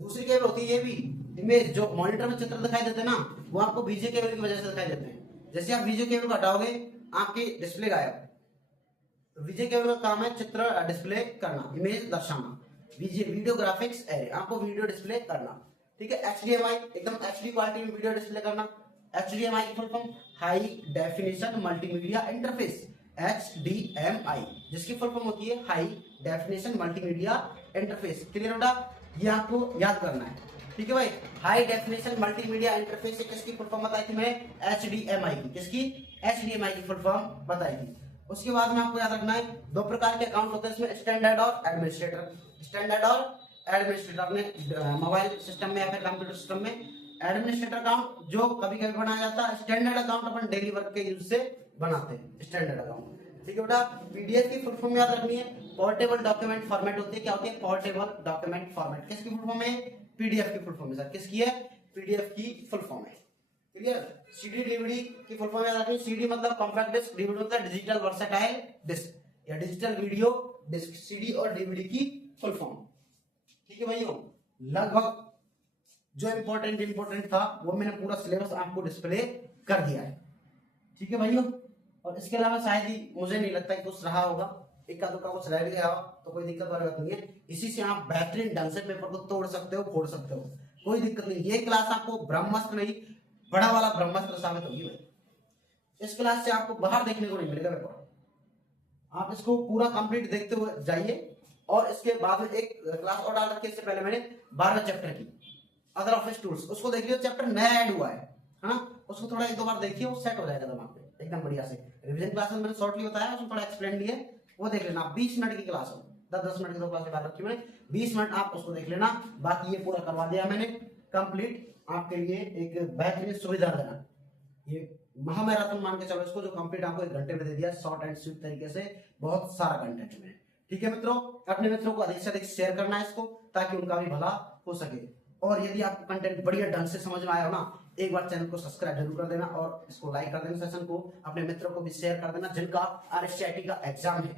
दूसरी केबल होती है ये भी, इमेज जो मॉनिटर में चित्र दिखाई देते हैं ना, वो आपको VGA केबल की वजह से दिखाई देते हैं। जैसे आप VGA केबल हटाओगे आपकी डिस्प्ले गायब। तो VGA केबल का काम है चित्र डिस्प्ले करना, इमेज दर्शाना। वीडियो ग्राफिक्स एरे आपको वीडियो डिस्प्ले करना, ठीक है। HDMI एकदम HD क्वालिटी में वीडियो डिस्प्ले करना। HDMI की full form high definition multimedia interface, HDMI, जिसकी फुल फॉर्म होती है high definition multimedia interface. Clear बेटा, ये आपको याद करना है, ठीक है भाई। हाई डेफिनेशन मल्टीमीडिया इंटरफेस से किसकी फुल फॉर्म बताई थी मैंने, HDMI की। किसकी, HDMI की फुल फॉर्म बताई थी। उसके बाद में आपको याद रखना है 2 प्रकार के अकाउंट होते हैं इसमें, स्टैंडर्ड और एडमिनिस्ट्रेटर। स्टैंडर्ड और एडमिनिस्ट्रेटर अपने मोबाइल सिस्टम में या फिर कंप्यूटर सिस्टम में एडमिनिस्ट्रेटर अकाउंट जो कभी कभी बनाया जाता है, स्टैंडर्ड अकाउंट अपन डेली वर्क के यूज से बनाते हैं स्टैंडर्ड अकाउंट, ठीक है बेटा। PDF की फुल फॉर्म याद रखनी है, पोर्टेबल डॉक्यूमेंट फॉर्मेट होती है। क्या होती है, पोर्टेबल डॉक्यूमेंट फॉर्मेट। किसकी फुल फॉर्म है, PDF की फुल फॉर्म है सर। किसकी है, PDF की फुल फॉर्म है, क्लियर। CD DVD की फुल फॉर्म याद रखनी, CD मतलब कॉम्पैक्ट डिस्क, DVD मतलब डिजिटल वर्सेटाइल डिस्क या डिजिटल वीडियो डिस्क। CD और DVD की फुल फॉर्म, ठीक है भाइयों। लगभग जो इंपॉर्टेंट था वो मैंने पूरा सिलेबस आपको डिस्प्ले कर दिया है, ठीक है भाइयों। और इसके अलावा शायद ही मुझे नहीं लगता कि कुछ रहा होगा, इक्का दुक्का कुछ रह गया हो तो कोई दिक्कत वाली बात नहीं है। इसी से आप बेहतरीन ढंग से पेपर को तोड़ सकते हो, फोड़ सकते हो, कोई दिक्कत नहीं। ये क्लास आपको ब्रह्मास्त्र नहीं, बड़ा वाला ब्रह्मास्त्र साबित होगी भाई। इस क्लास से आपको बाहर देखने को नहीं मिलेगा पेपर, आप इसको पूरा कंप्लीट देखते हुए जाइए, और इसके बाद में एक क्लास और डाल रखी है, इससे पहले मैंने 12 चैप्टर की अदर ऑफिस टूल्स, उसको देख लियो, चैप्टर नया ऐड हुआ है ना, उसको थोड़ा एक दो बार देखिए, वो सेट हो जाएगा दिमाग पे एकदम बढ़िया से। रिवीजन क्लास में मैंने शॉर्टली बताया, उसमें थोड़ा एक्सप्लेन लिए, वो देख लेना। 20 मिनट की क्लास हो, 10-10 मिनट की दो क्लास डाल रखी मैंने, 20 मिनट आप उसको देख लेना। बाकी ये पूरा करवा दिया मैंने कंप्लीट, आपके लिए एक बेहतरीन सुविधा देना। ये महामैराथन मान के चलो इसको, जो कंप्लीट आपको 1 घंटे में दे दिया, शॉर्ट एंड स्वीट तरीके से, बहुत सारा कंटेंट में। ठीक है मित्रों, अपने मित्रों को अधिक से अधिक शेयर करना है इसको, ताकि उनका भी भला हो सके। और यदि आपको कंटेंट बढ़िया ढंग से समझ में आया हो ना, एक बार चैनल को सब्सक्राइब जरूर कर देना और इसको लाइक कर देना, सेशन को अपने मित्रों को भी शेयर कर देना जिनका RSCIT का एग्जाम है।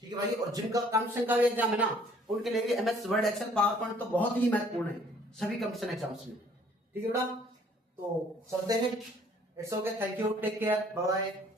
ठीक है भाई, और जिनका कंपटीशन का भी एग्जाम है ना, उनके लिए MS Word Excel PowerPoint तो बहुत ही महत्वपूर्ण है सभी कंपटीशन एग्जाम्स में। ठीक है बेटा, तो चलते हैं। It's okay, thank you, take care, bye bye.